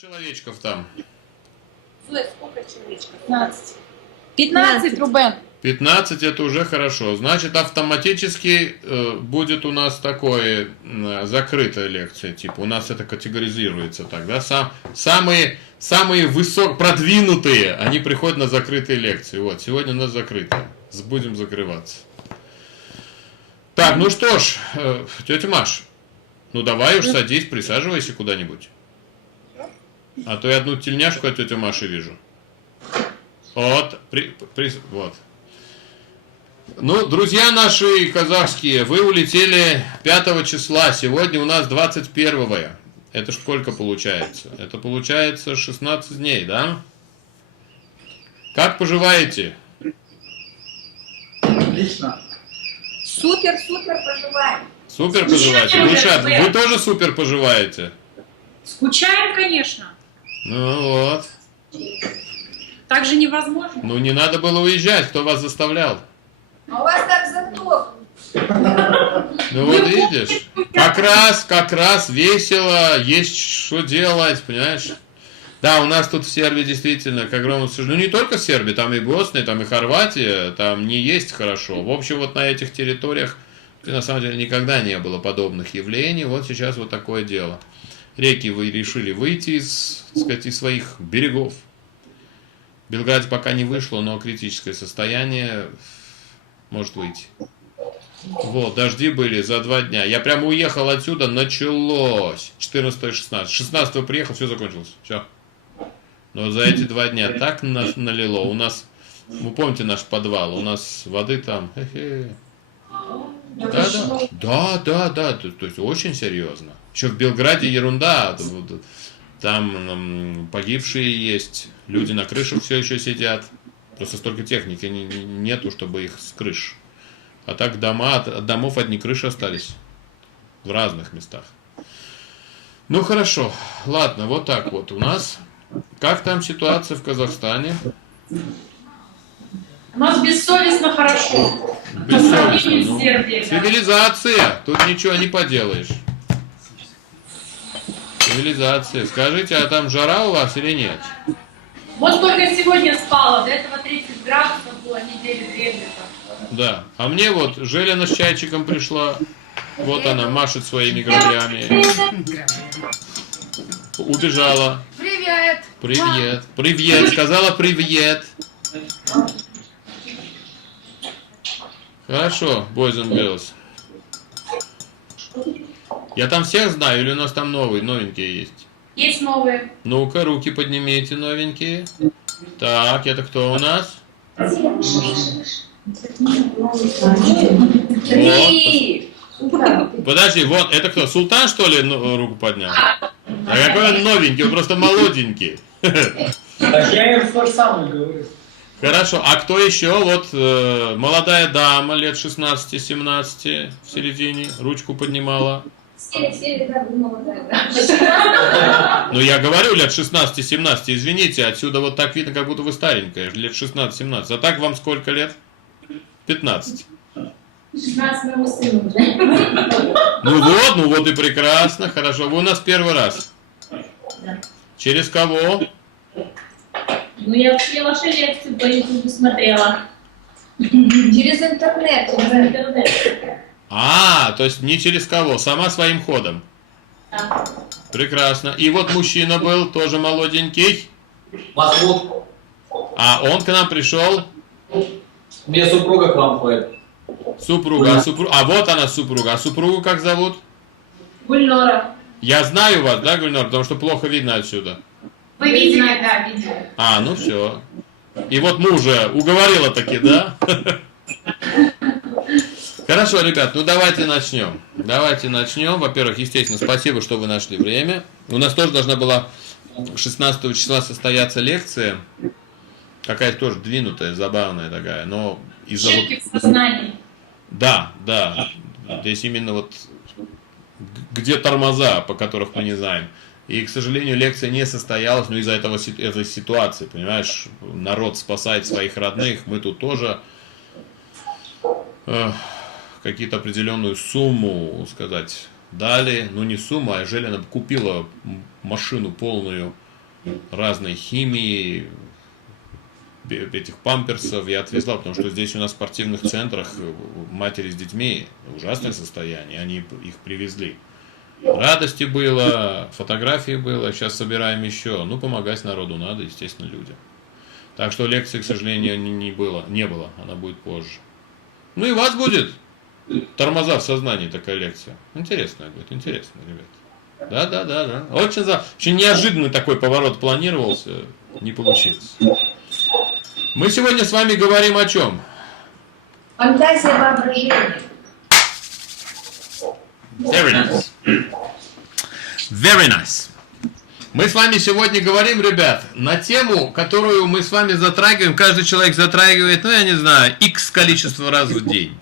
человечков там? Зоя, сколько человечков? 15. 15, Рубен. 15 это уже хорошо. Значит, автоматически будет у нас такое закрытая лекция. Типа у нас это категоризируется так, да? Самые продвинутые, они приходят на закрытые лекции. Вот, сегодня у нас закрытая. Будем закрываться. Так, ну что ж, тетя Маш, ну давай уж садись, присаживайся куда-нибудь. А то я одну тельняшку от тети Маши вижу. Вот, вот. Ну, друзья наши казахские, вы улетели 5 числа, сегодня у нас 21-е. Это сколько получается? Это получается 16 дней, да? Как поживаете? Отлично. Супер поживаем. Супер поживаете? Гульшат, вы тоже супер поживаете? Скучаем, конечно. Ну вот. Так же невозможно. Ну не надо было уезжать, кто вас заставлял? А у вас так затох. Ну вот видишь, как раз весело, есть что делать, понимаешь? Да, у нас тут в Сербии действительно, к огромному сожалению, ну не только в Сербии, там и Босния, там и Хорватия, там не есть хорошо. В общем, вот на этих территориях на самом деле никогда не было подобных явлений, вот сейчас вот такое дело. Реки вы решили выйти из, так сказать, из своих берегов. В Белграде пока не вышло, но критическое состояние может выйти. Вот, дожди были за 2 дня. Я прямо уехал отсюда, началось. 14-16. 16 приехал, все закончилось. Все. Но за эти 2 дня так налило. У нас, вы помните наш подвал, у нас воды там. Да. То есть очень серьезно. Еще в Белграде ерунда. Там погибшие есть. Люди на крышах все еще сидят. Просто столько техники нету, чтобы их с крыш. А так от домов одни крыши остались. В разных местах. Ну хорошо. Ладно, вот так вот у нас. Как там ситуация в Казахстане? У нас бессовестно хорошо. Бессовестно. По Сербии, да. Цивилизация. Тут ничего не поделаешь. Цивилизация. Скажите, а там жара у вас или нет? Вот только сегодня спала. До этого 30 градусов было, недели 2 где-то. Да. А мне вот Желена с чайчиком пришла. Вот она машет своими граблями. Убежала. Привет. Привет. Привет. Сказала привет. Хорошо, Boys and Girls. Я там всех знаю, или у нас там новенькие есть? Есть новые. Ну-ка, руки поднимите, новенькие. Так, это кто у нас? Вот. Подожди, вот, это кто? Султан, что ли, руку поднял? А какой он новенький, он просто молоденький. Так я им то же самое говорю. Хорошо, а кто еще? Вот молодая дама, лет 16-17, в середине, ручку поднимала. Ну я говорю, лет 16-17, извините, отсюда вот так видно, как будто вы старенькая, лет 16-17. А так вам сколько лет? 15. 16 моему сыну. Ну вот и прекрасно, хорошо. Вы у нас первый раз. Да. Через кого? Ну я вашу лекцию по YouTube смотрела. Через интернет. Через интернет. А, то есть не через кого, сама своим ходом. Да. Прекрасно. И вот мужчина был, тоже молоденький. Махмуд, А он к нам пришел. у меня супруга к вам ходит. Супруга. А вот она супруга. А супругу как зовут? Гульнора. Я знаю вас, да, Гульнор, потому что плохо видно отсюда. Вы видели? Да, видели. А, ну все. И вот мужа уговорила таки, да? Хорошо, ребят, ну давайте начнем. Давайте начнем. Во-первых, естественно, спасибо, что вы нашли время. У нас тоже должна была 16 числа состояться лекция. Какая-то тоже двинутая, забавная такая, но из-за вот... Щепки в сознании. Да. Здесь именно вот где тормоза, по которых мы не знаем. И, к сожалению, лекция не состоялась, но из-за этой ситуации, понимаешь, народ спасает своих родных, мы тут тоже какие-то определенную сумму, сказать, дали, ну не сумму, а Желена купила машину полную разной химии, этих памперсов я отвезла, потому что здесь у нас в спортивных центрах матери с детьми ужасное состояние, они их привезли. Радости было, фотографии было, сейчас собираем еще. Ну, помогать народу надо, естественно, людям. Так что лекции, к сожалению, не было, она будет позже. Ну и у вас будет тормоза в сознании такая лекция. Интересная будет, интересно, ребят. Да. Очень неожиданный такой поворот планировался, не получилось. Мы сегодня с вами говорим о чем? Фантазия воображения. Very nice. Very nice. Мы с вами сегодня говорим, ребят, на тему, которую мы с вами затрагиваем. Каждый человек затрагивает, ну, я не знаю, X количество раз в день.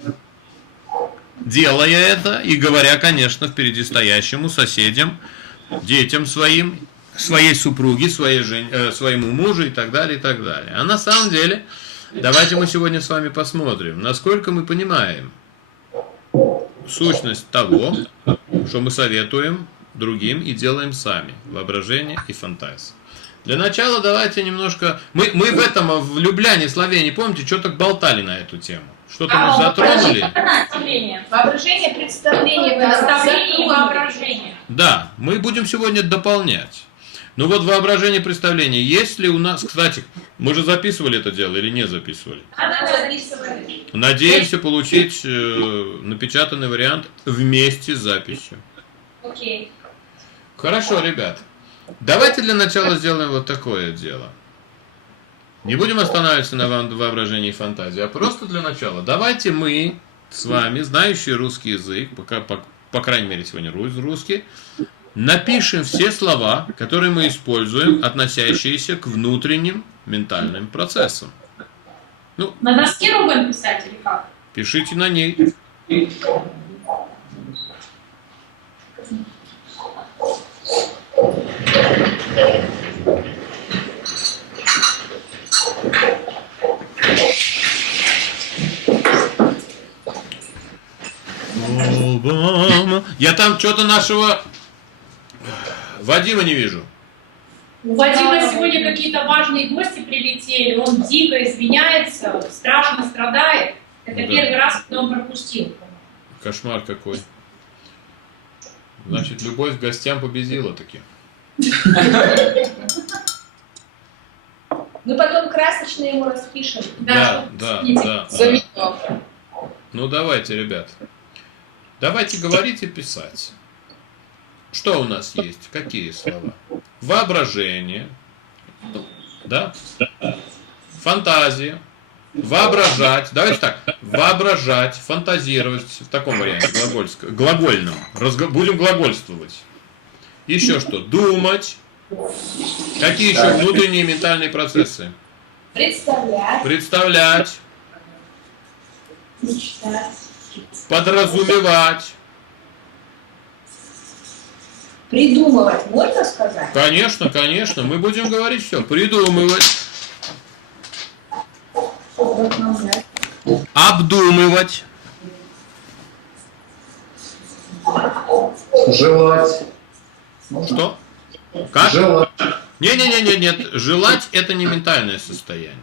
Делая это и говоря, конечно, впереди стоящему, соседям, детям своим, своей супруге, своему мужу и так далее, и так далее. А на самом деле, давайте мы сегодня с вами посмотрим, насколько мы понимаем сущность того, что мы советуем другим и делаем сами. Воображение и фантазия. Для начала давайте немножко... Мы в Любляне, Словении, помните, что-то болтали на эту тему? Что-то мы затронули. Воображение, представление, Представление и воображение. Да, мы будем сегодня дополнять. Ну вот воображение, представление. Есть ли у нас... Кстати, мы же записывали это дело или не записывали? записывали. Надеемся получить напечатанный вариант вместе с записью. Окей. Хорошо, ребят. Давайте для начала сделаем вот такое дело. Не будем останавливаться на воображении и фантазии, а просто для начала. Давайте мы с вами, знающие русский язык, по крайней мере сегодня русский, напишем все слова, которые мы используем, относящиеся к внутренним ментальным процессам. Ну, На доске будем писать или как? пишите на ней. Я там что-то нашего Вадима не вижу. У Вадима сегодня какие-то важные гости прилетели, он дико извиняется, страшно страдает. Это Да. первый раз, когда он пропустил. Кошмар какой. Значит, любовь к гостям победила таки. Мы потом красочно ему распишем. Да. Заметно. Ну давайте, ребят. Давайте говорить и писать. Что у нас есть? Какие слова? Воображение. Да? Фантазия. Воображать. Давайте так. Воображать, фантазировать в таком варианте глагольном. Будем глагольствовать. Еще что? Думать. Какие еще внутренние ментальные процессы? Представлять. Представлять. Мечтать. Подразумевать. Придумывать, можно сказать? Конечно, конечно. Мы будем говорить все. Придумывать. Вдохновлять. Обдумывать. Желать. Что? Как? Желать. Нет. Желать это не ментальное состояние.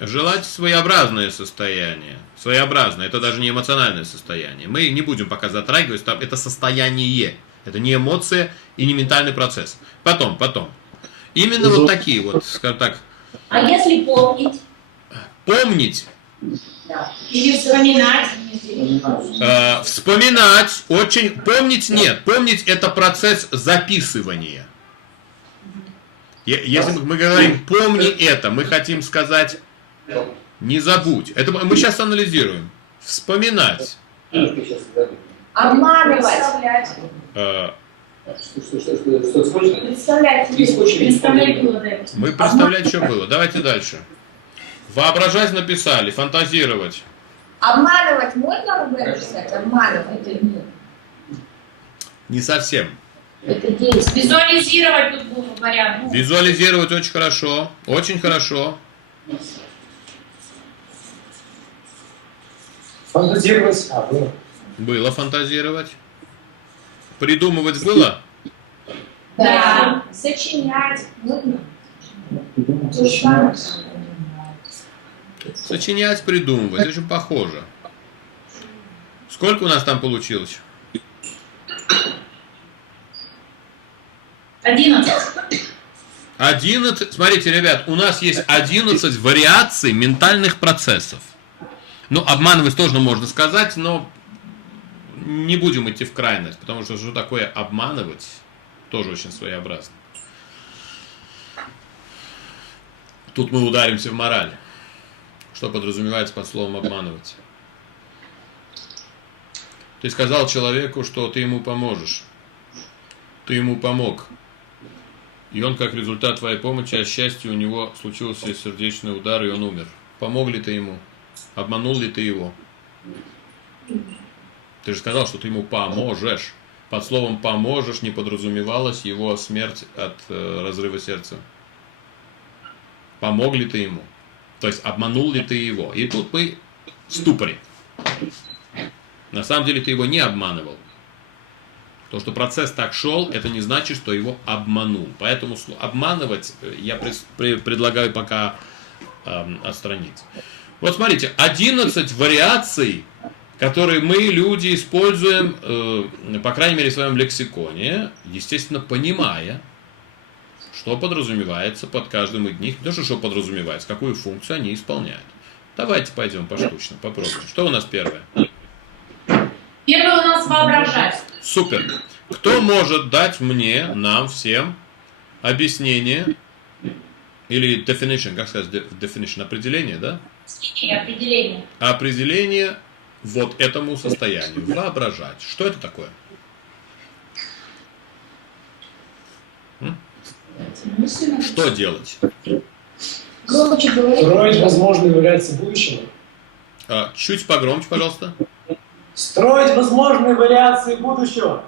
Желать своеобразное состояние. Своеобразное, это даже не эмоциональное состояние. Мы не будем пока затрагивать, там это состояние. Это не эмоция и не ментальный процесс. Потом. Именно вот такие вот, скажем так. А если помнить? Помнить. Или вспоминать? Вспоминать. Очень. Помнить нет. Помнить это процесс записывания. Если мы говорим помни это, мы хотим сказать не забудь. Это мы сейчас анализируем. Вспоминать. Обманывать. Что скучно? Представлять. Представлять было, да. Мы представлять, что было. Давайте дальше. Воображать написали. Фантазировать. Обманывать можно написать? Обманывать или нет? Не совсем. Это действие. Визуализировать тут был вариант. Визуализировать очень хорошо. Очень хорошо. Фантазировать. Было фантазировать. Придумывать было? Да. Сочинять. Ну, то же самое. Сочинять, придумывать. Очень похоже. Сколько у нас там получилось? 11. 11. Смотрите, ребят, у нас есть 11 вариаций ментальных процессов. Ну, обманывать тоже можно сказать, но не будем идти в крайность, потому что такое обманывать тоже очень своеобразно. Тут мы ударимся в мораль. Что подразумевается под словом обманывать? Ты сказал человеку, что ты ему поможешь. Ты ему помог. И он, как результат твоей помощи, от счастья у него случился сердечный удар, и он умер. Помог ли ты ему? Обманул ли ты его? Ты же сказал, что ты ему поможешь. Под словом «поможешь» не подразумевалась его смерть от разрыва сердца. Помог ли ты ему? То есть обманул ли ты его? И тут мы в ступоре. На самом деле ты его не обманывал. То, что процесс так шел, это не значит, что его обманул. Поэтому обманывать я предлагаю пока отстранить. Вот смотрите, 11 вариаций, которые мы, люди, используем, по крайней мере, в своем лексиконе, естественно, понимая, что подразумевается под каждым из них. Не то, что подразумевается, какую функцию они исполняют. Давайте пойдем поштучно, попробуем. Что у нас первое? Первое у нас воображать. Супер. Кто может дать мне, нам, всем, объяснение, или definition, как сказать, definition, определение, да? Определение. Определение вот этому состоянию. Воображать. Что это такое? Что делать? Громче говорить. Строить возможные вариации будущего. Чуть погромче, пожалуйста. Строить возможные вариации будущего.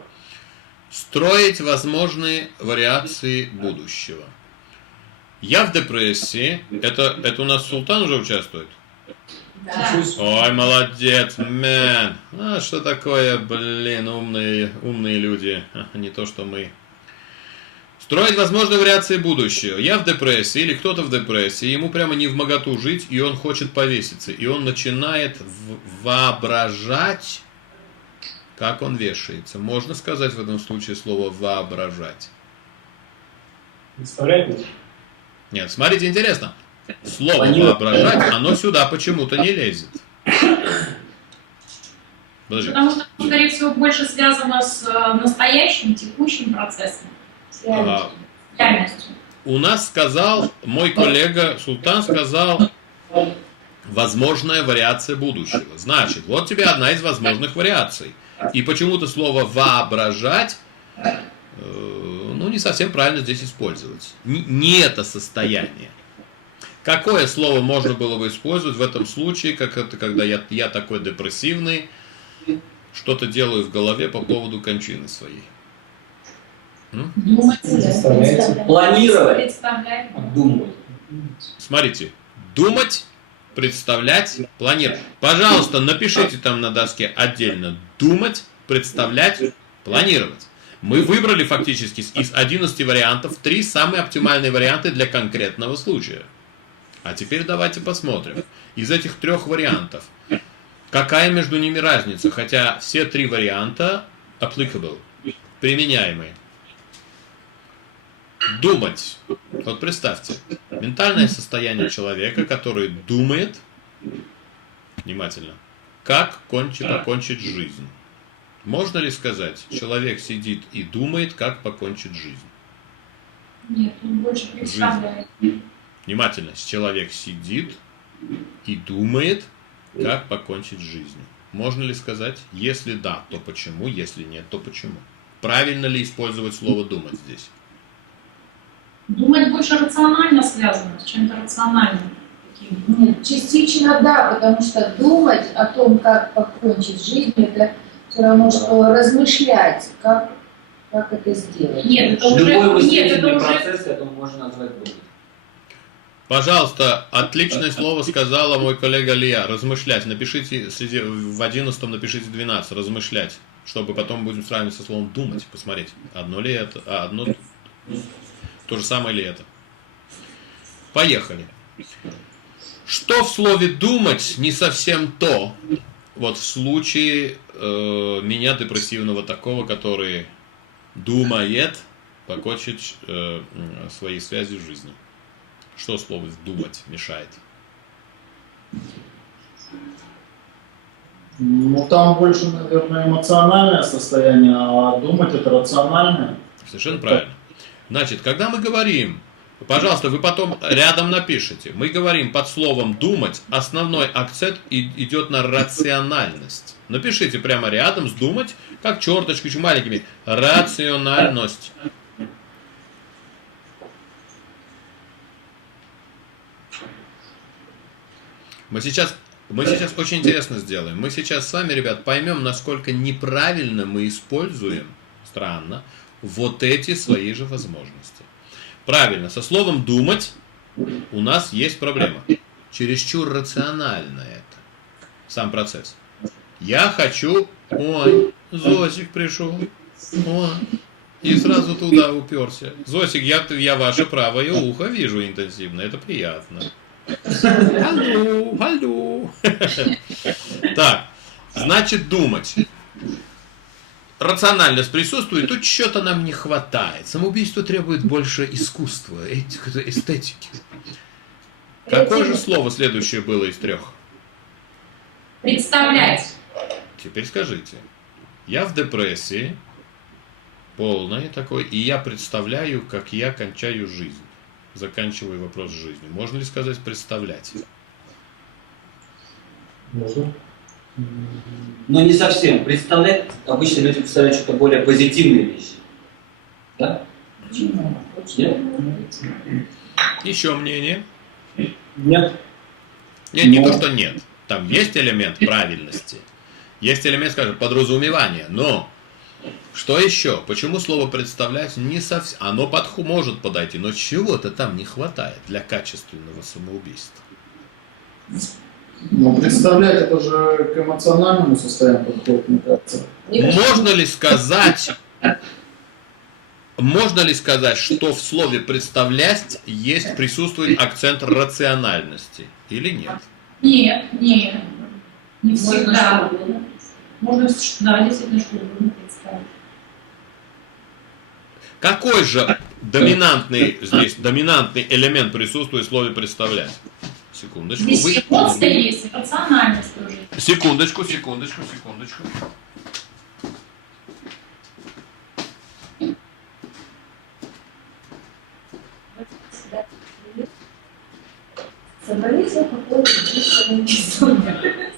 Строить возможные вариации будущего. Я в депрессии. Это у нас Султан уже участвует? Да. Ой, молодец, мэн. А что такое, блин, умные люди. Не то, что мы. Строить возможные вариации будущего. Я в депрессии, или кто-то в депрессии, ему прямо не вмоготу жить, и он хочет повеситься. И он начинает воображать, как он вешается. Можно сказать в этом случае слово «воображать»? Представляете? Нет, смотрите, интересно. Слово «воображать», оно сюда почему-то не лезет. Подожди. Потому что, скорее всего, больше связано с настоящим, текущим процессом. Реальностью. У нас сказал, мой коллега Султан сказал, возможная вариация будущего. Значит, вот тебе одна из возможных вариаций. И почему-то слово «воображать» не совсем правильно здесь использовать. Не это состояние. Какое слово можно было бы использовать в этом случае, как это, когда я такой депрессивный, что-то делаю в голове по поводу кончины своей? Думать. Представляете? Планировать. Представлять. Думать. Смотрите, думать, представлять, планировать. Пожалуйста, напишите там на доске отдельно думать, представлять, планировать. Мы выбрали фактически из 11 вариантов 3 самые оптимальные варианты для конкретного случая. А теперь давайте посмотрим. Из этих 3 вариантов, какая между ними разница? Хотя все 3 варианта applicable, применяемые. Думать. Вот представьте, ментальное состояние человека, который думает, внимательно, как покончить жизнь. Можно ли сказать, человек сидит и думает, как покончить жизнь? Нет, он больше представляет. Внимательно, человек сидит и думает, как покончить жизнь. Можно ли сказать, если да, то почему, если нет, то почему? Правильно ли использовать слово «думать» здесь? Думать больше рационально связано, с чем-то рациональным. Нет, частично да, потому что думать о том, как покончить жизнь, это все равно, что размышлять, как это сделать. Нет, это уже... Любой Нет, мыслительный это уже... процесс, это можно назвать думать. Пожалуйста, отличное слово сказала мой коллега Лия. Размышлять. Напишите в 11-м, напишите 12. Размышлять. Чтобы потом будем сравнивать со словом думать. Посмотреть, одно ли это, одно То же самое ли это? Поехали. Что в слове «думать» не совсем то, вот в случае меня депрессивного такого, который думает покончить свои связи в жизни. Что слово «думать» мешает? Ну, там больше, наверное, эмоциональное состояние, а думать это рациональное. Совершенно правильно. Значит, когда мы говорим, пожалуйста, вы потом рядом напишите, мы говорим под словом «думать», основной акцент идет на рациональность. Напишите прямо рядом с «думать», как черточку, очень маленькими. Рациональность. Мы сейчас очень интересно сделаем. Мы сейчас с вами, ребят, поймем, насколько неправильно мы используем, странно, вот эти свои же возможности. Правильно, со словом «думать» у нас есть проблема. Чересчур рационально это. Сам процесс. Я хочу... Ой, Зосик пришел. Ой. И сразу туда уперся. Зосик, я ваше правое ухо вижу интенсивно. Это приятно. Алло, алло. Так, значит, думать. Рациональность присутствует, тут что-то нам не хватает. Самоубийство требует больше искусства, эстетики. Какое же слово следующее было из трех? Представлять. Теперь скажите. Я в депрессии, полной такой, и я представляю, как я кончаю жизнь. Заканчиваю вопрос жизни. Можно ли сказать представлять? Можно. Но не совсем. Представлять, обычно люди представляют что-то более позитивные вещи. Да? Нет? Еще мнение? Нет. Нет, не то, что нет. Там есть элемент правильности. Есть элемент, скажем, подразумевания. Но что еще? Почему слово «представлять» не совсем... Оно может подойти, но чего-то там не хватает для качественного самоубийства. Но представлять это же к эмоциональному состоянию подходит, мне кажется. Можно ли сказать, что в слове «представлять» присутствует акцент рациональности или нет? Нет. Не всегда. Можно, да, действительно, что угодно представить. Какой же доминантный элемент присутствует в слове «представлять»? Секундочку. Здесь эмоция есть, рациональность тоже. Секундочку. Собрались в какой-то история.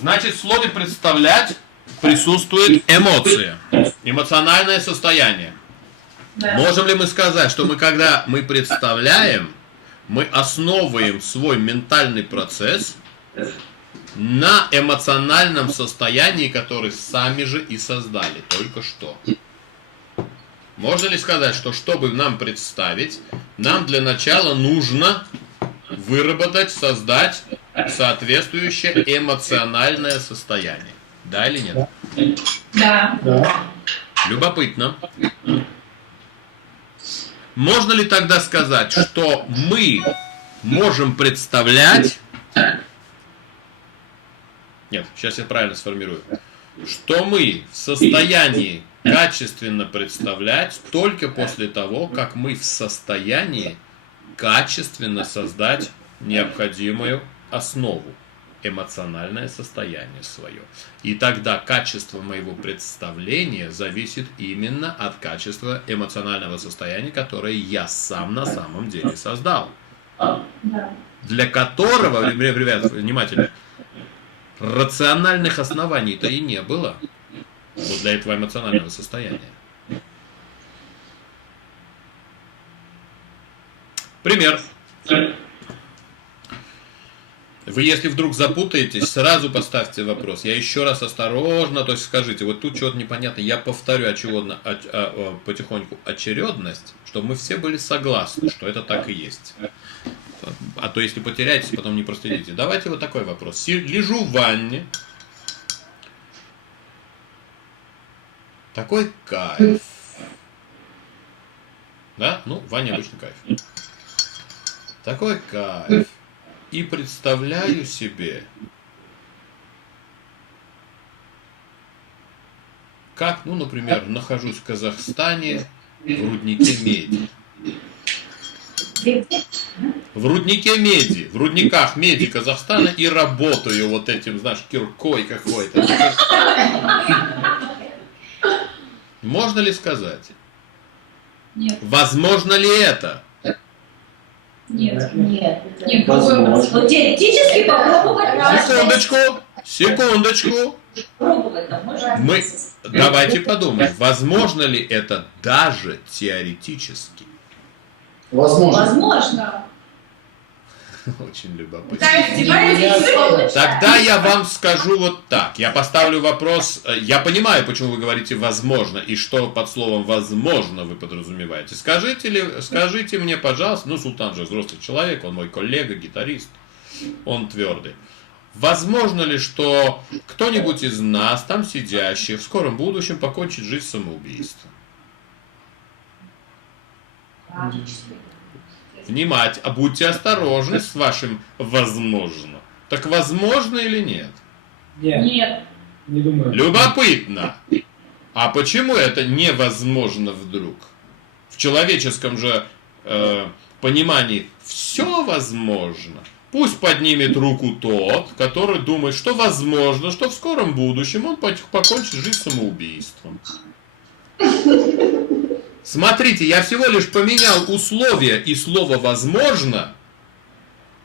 Значит, в слове «представлять» присутствует эмоция, эмоциональное состояние. Да. Можем ли мы сказать, что когда мы представляем, мы основываем свой ментальный процесс на эмоциональном состоянии, которое сами же и создали только что? Можно ли сказать, что чтобы нам представить, нам для начала нужно выработать, создать соответствующее эмоциональное состояние? Да или нет? Да. Да. Любопытно. Можно ли тогда сказать, что мы можем представлять... Нет, сейчас я правильно сформирую. Что мы в состоянии качественно представлять только после того, как мы в состоянии качественно создать необходимую основу, эмоциональное состояние свое. И тогда качество моего представления зависит именно от качества эмоционального состояния, которое я сам на самом деле создал. Да. Для которого, ребят, внимательно, рациональных оснований-то и не было. Вот для этого эмоционального состояния. Пример. Вы, если вдруг запутаетесь, сразу поставьте вопрос. Я еще раз осторожно, то есть скажите, вот тут что-то непонятно. Я повторю потихоньку очередность, чтобы мы все были согласны, что это так и есть. А то если потеряетесь, потом не проследите. Давайте вот такой вопрос. Лежу в ванне. Такой кайф. Да? Ну, в ванне обычно кайф. Такой кайф. И представляю себе, как, ну, например, нахожусь в Казахстане в руднике меди. В руднике меди, в рудниках меди Казахстана и работаю вот этим, знаешь, киркой какой-то. Можно ли сказать? Нет. Возможно ли это? Нет. Нет. Нет, Возможно. Вот теоретически попробовать Секундочку. Пробовать-то можно. Давайте подумаем, возможно ли это даже теоретически? Возможно. Возможно. Очень любопытно. Да, Тогда я вам скажу вот так. Я поставлю вопрос. Я понимаю, почему вы говорите «возможно» и что под словом «возможно» вы подразумеваете. Скажите мне, пожалуйста, ну, Султан же взрослый человек, он мой коллега, гитарист, он твердый. Возможно ли, что кто-нибудь из нас, там сидящих, в скором будущем покончит жизнь самоубийством? Внимать, а будьте осторожны с вашим «возможно». Так возможно или нет? Нет, Нет. не думаю. Любопытно. А почему это невозможно вдруг? В человеческом же понимании все возможно. Пусть поднимет руку тот, который думает, что возможно, что в скором будущем он покончит жизнь самоубийством. Смотрите, я всего лишь поменял условия и слово «возможно».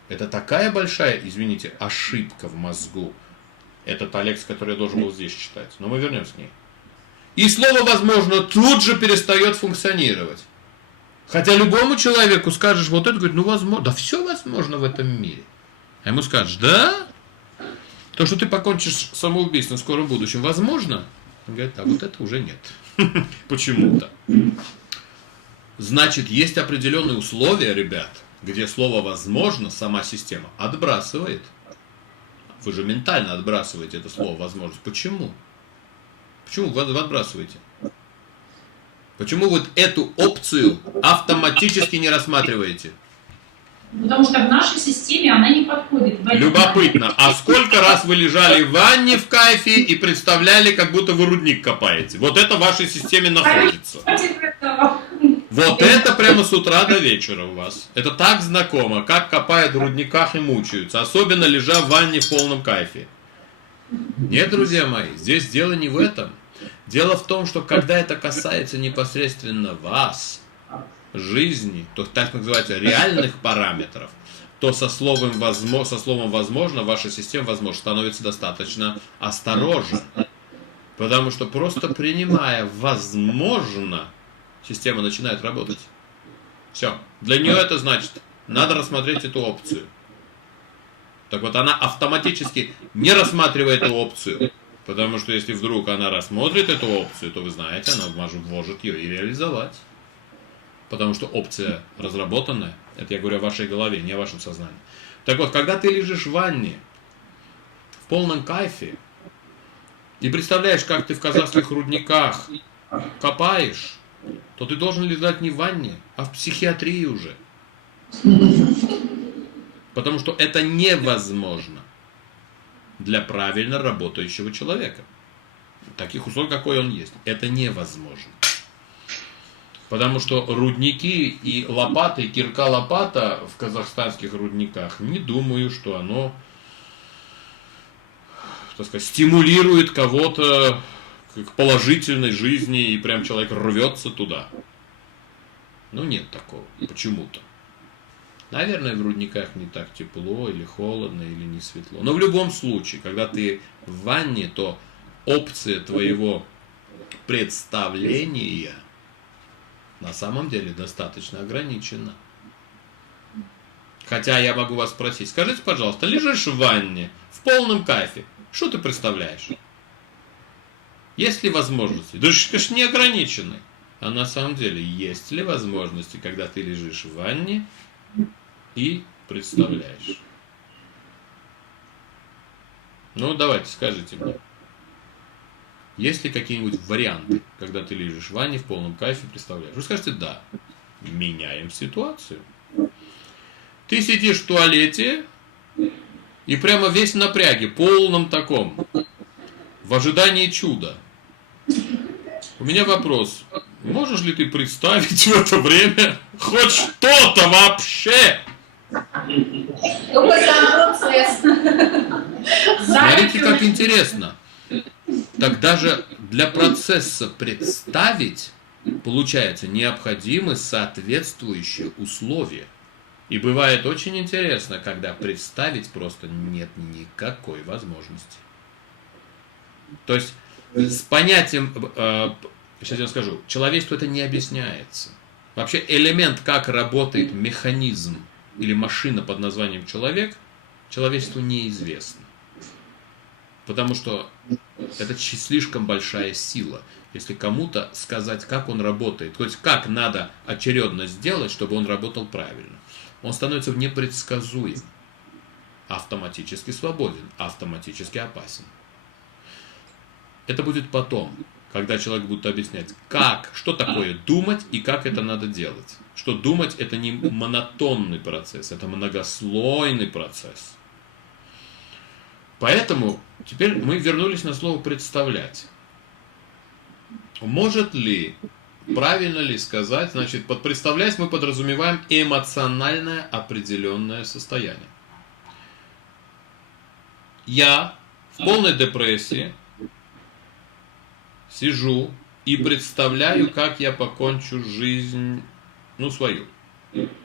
Это такая большая, извините, ошибка в мозгу. Это та лекция, которую я должен был здесь читать. Но мы вернемся к ней. И слово «возможно» тут же перестает функционировать. Хотя любому человеку скажешь вот это, говорит, ну возможно, да все возможно в этом мире. А ему скажешь, да? То, что ты покончишь самоубийством в скором будущем, возможно? Он говорит, а вот это уже нет. Почему-то. Значит, есть определенные условия, ребят, где слово «возможно» сама система отбрасывает. Вы же ментально отбрасываете это слово «возможность». Почему? Почему вы отбрасываете? Почему вы эту опцию автоматически не рассматриваете? Потому что в нашей системе она не подходит. Любопытно. А сколько раз вы лежали в ванне в кайфе и представляли, как будто вы рудник копаете? Вот это в вашей системе находится. Вот это прямо с утра до вечера у вас. Это так знакомо, как копают в рудниках и мучаются. Особенно лежа в ванне в полном кайфе. Нет, друзья мои, здесь дело не в этом. Дело в том, что когда это касается непосредственно вас, жизни, то так называется реальных параметров, то со словом «возможно» ваша система «возможно» становится достаточно осторожна. Потому что просто принимая «возможно», система начинает работать. Все. Для нее это значит, надо рассмотреть эту опцию. Так вот, она автоматически не рассматривает эту опцию. Потому что если вдруг она рассмотрит эту опцию, то вы знаете, она может ее и реализовать. Потому что опция разработанная, это я говорю о вашей голове, не о вашем сознании. Так вот, когда ты лежишь в ванне, в полном кайфе, и представляешь, как ты в казахских рудниках копаешь, то ты должен лежать не в ванне, а в психиатрии уже. Потому что это невозможно для правильно работающего человека. В таких условиях, какой он есть. Это невозможно. Потому что рудники и лопаты, кирка-лопата в казахстанских рудниках, не думаю, что оно, так сказать, стимулирует кого-то к положительной жизни, и прям человек рвется туда. Ну, нет такого. Почему-то. Наверное, в рудниках не так тепло, или холодно, или не светло. Но в любом случае, когда ты в ванне, то опция твоего представления на самом деле достаточно ограничена. Хотя я могу вас спросить, скажите, пожалуйста, лежишь в ванне, в полном кайфе, что ты представляешь? Есть ли возможности? Да же, конечно, не ограничены. А на самом деле, есть ли возможности, когда ты лежишь в ванне и представляешь? Ну, давайте, скажите мне. Есть ли какие-нибудь варианты, когда ты лежишь в ванне в полном кайфе, представляешь? Вы скажете, да. Меняем ситуацию. Ты сидишь в туалете и прямо весь в напряге, полном таком, в ожидании чуда. У меня вопрос. Можешь ли ты представить в это время хоть что-то вообще? Какой там процесс? Смотрите, как интересно. Так даже для процесса представить, получается, необходимы соответствующие условия. И бывает очень интересно, когда представить просто нет никакой возможности. То есть с понятием, сейчас я скажу, человечеству это не объясняется. Вообще элемент, как работает механизм или машина под названием человек, человечеству неизвестно. Потому что это слишком большая сила. Если кому-то сказать, как он работает, то есть как надо очередно сделать, чтобы он работал правильно, он становится непредсказуем, автоматически свободен, автоматически опасен. Это будет потом, когда человек будет объяснять, как, что такое думать и как это надо делать. Что думать это не монотонный процесс, это многослойный процесс. Поэтому теперь мы вернулись на слово «представлять». Может ли, правильно ли сказать, значит, под «представлять» мы подразумеваем эмоциональное определенное состояние. Я в полной депрессии сижу и представляю, как я покончу жизнь, свою.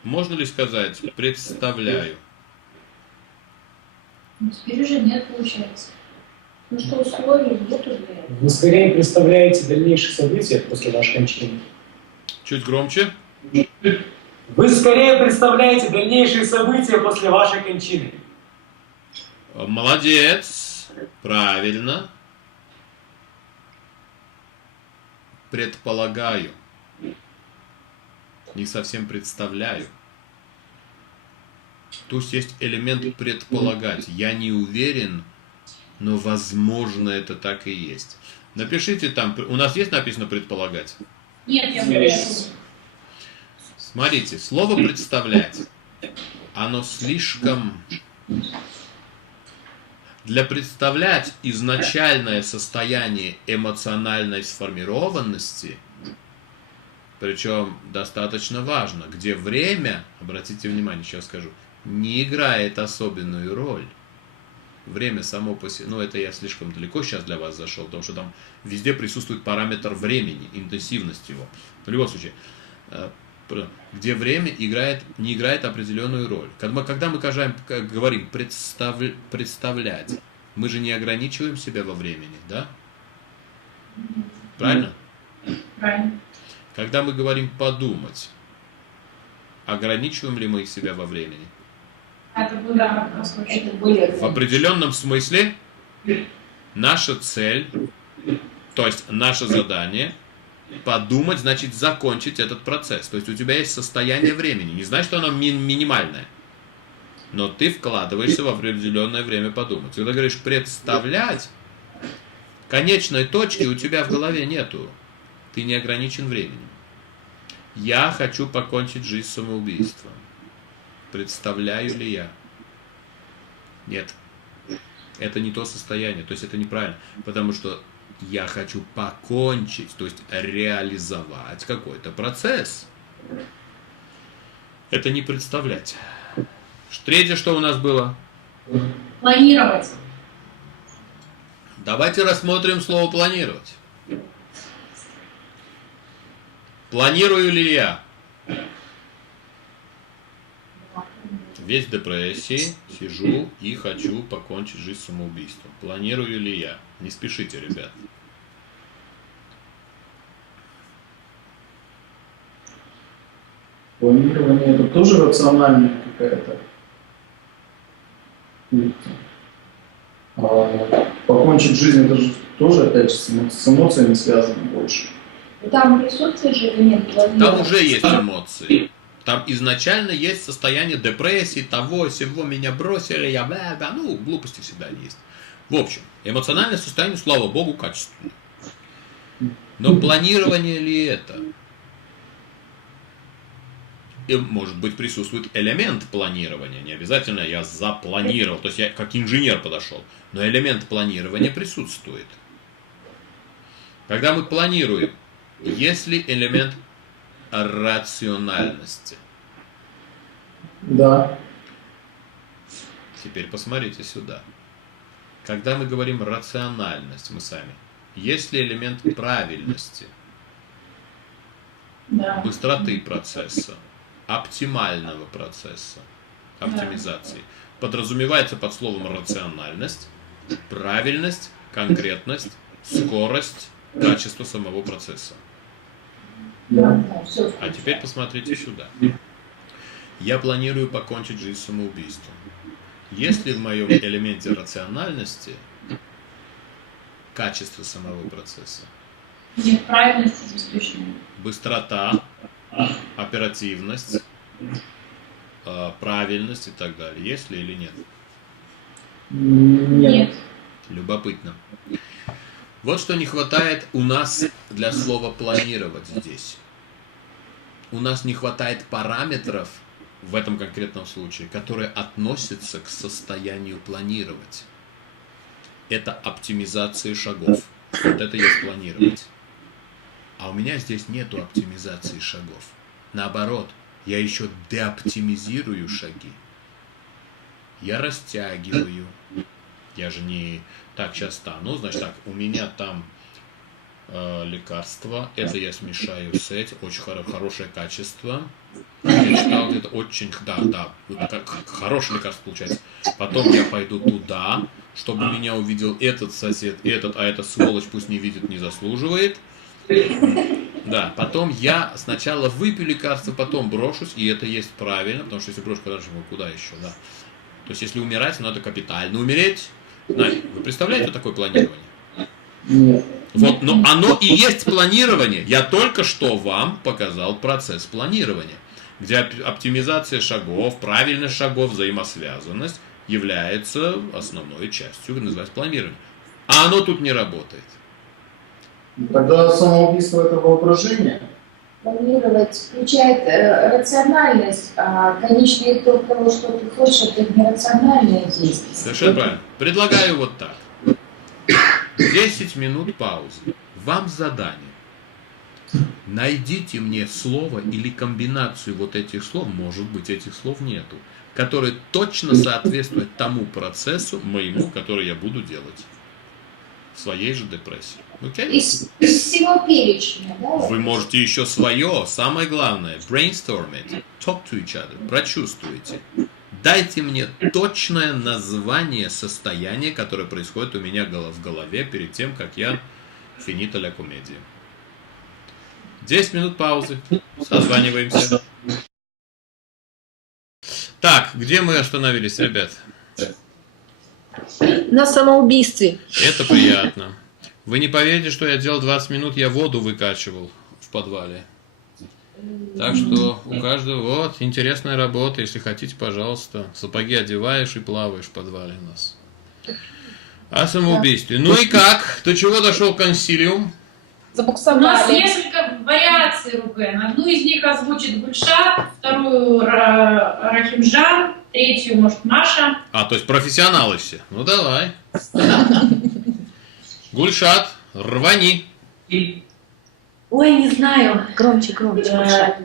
Можно ли сказать «представляю»? Теперь уже нет, получается. Ну что, условий нету для этого. Вы скорее представляете дальнейшие события после вашей кончины. Чуть громче. Вы скорее представляете дальнейшие события после вашей кончины. Молодец. Правильно. Предполагаю. Не совсем представляю. То есть элемент предполагать. Я не уверен, но возможно это так и есть. Напишите там, у нас есть написано предполагать? Нет, я не Смотрите, слово представлять, оно слишком... Для представлять изначальное состояние эмоциональной сформированности, причем достаточно важно, где время, обратите внимание, сейчас скажу, не играет особенную роль. Время само по себе, это я слишком далеко сейчас для вас зашел, потому что там везде присутствует параметр времени, интенсивность его. В любом случае, где время не играет определенную роль. Когда мы говорим представлять, мы же не ограничиваем себя во времени, да? Правильно? Правильно. Когда мы говорим подумать, ограничиваем ли мы себя во времени? Это будет вопрос. Это более... В определенном смысле наша цель, то есть наше задание, подумать, значит закончить этот процесс. То есть у тебя есть состояние времени. Не значит, что оно минимальное. Но ты вкладываешься в определенное время подумать. Когда говоришь представлять, конечной точки у тебя в голове нету. Ты не ограничен временем. Я хочу покончить жизнь самоубийством. Представляю ли я? Нет. Это не то состояние, то есть это неправильно. Потому что я хочу покончить, то есть реализовать какой-то процесс. Это не представлять. Третье, что у нас было? Планировать. Давайте рассмотрим слово «планировать». Планирую ли я? Весь в депрессии, сижу и хочу покончить жизнь самоубийством. Планирую ли я? Не спешите, ребят. Планирование это тоже рациональная какая-то Покончить жизнь, это же тоже опять же с эмоциями связано больше. Там присутствует же элемент Там планирования. уже есть эмоции. Там изначально есть состояние депрессии, того, сего, меня бросили, я бля, ну, глупости всегда есть. В общем, эмоциональное состояние, слава богу, качественное. Но планирование ли это? И, может быть, присутствует элемент планирования. Не обязательно я запланировал, то есть я как инженер подошел. Но элемент планирования присутствует. Когда мы планируем, есть ли элемент рациональности? Да. Теперь посмотрите сюда. Когда мы говорим рациональность, мы сами, есть ли элемент правильности, Да. быстроты процесса, оптимального процесса, оптимизации? Подразумевается под словом рациональность, правильность, конкретность, скорость, качество самого процесса. Да, все. А теперь посмотрите сюда. Я планирую покончить жизнь самоубийством. Есть ли в моем элементе рациональности качество самого процесса? Нет, правильность здесь точно нет. Быстрота, оперативность, правильность и так далее. Есть ли или нет? Нет. Любопытно. Вот что не хватает у нас для слова планировать здесь. У нас не хватает параметров в этом конкретном случае, которые относятся к состоянию планировать. Это оптимизация шагов. Вот это есть планировать. А у меня здесь нету оптимизации шагов. Наоборот, я еще деоптимизирую шаги. Я растягиваю. Я же не так сейчас стану. Значит так, у меня там лекарство. Это я смешаю с этим. Очень хорошее качество. Я читал, это очень, да, хорошее лекарство получается. Потом я пойду туда, чтобы меня увидел этот сосед, этот, а эта сволочь пусть не видит, не заслуживает. Да, потом я сначала выпью лекарство, потом брошусь, и это есть правильно, потому что если брошу, куда еще, да. То есть если умирать, надо капитально умереть. Вы представляете, что такое планирование? Нет. Вот, но оно и есть планирование. Я только что вам показал процесс планирования, где оптимизация шагов, правильность шагов, взаимосвязанность является основной частью, называется планирование. А оно тут не работает. Тогда самоубийство это воображение. Планировать включает рациональность, а конечный итог того, что ты хочешь, это нерациональное действие. Совершенно правильно. Предлагаю вот так. 10 минут паузы. Вам задание. Найдите мне слово или комбинацию вот этих слов, может быть, этих слов нету, которые точно соответствуют тому процессу моему, который я буду делать в своей же депрессии. Okay? Из всего перечня, да? Вы можете еще свое, самое главное, brainstorm it, talk to each other, прочувствуйте. Дайте мне точное название состояния, которое происходит у меня в голове перед тем, как я финита ля комедия. 10 минут паузы. Созваниваемся. Так, где мы остановились, ребят? На самоубийстве. Это приятно. Вы не поверите, что я делал 20 минут, я воду выкачивал в подвале. Так что у каждого, вот, интересная работа, если хотите, пожалуйста. Сапоги одеваешь и плаваешь в подвале у нас. О самоубийстве. Ну и как? До чего дошел консилиум? У нас Забуксовали. несколько вариаций Руген. Одну из них озвучит Гульшат, вторую Рахимжан, третью, может, Маша. А, то есть профессионалы все. Ну давай. Гульшат, рвани. Ой, не знаю. Громче, громче.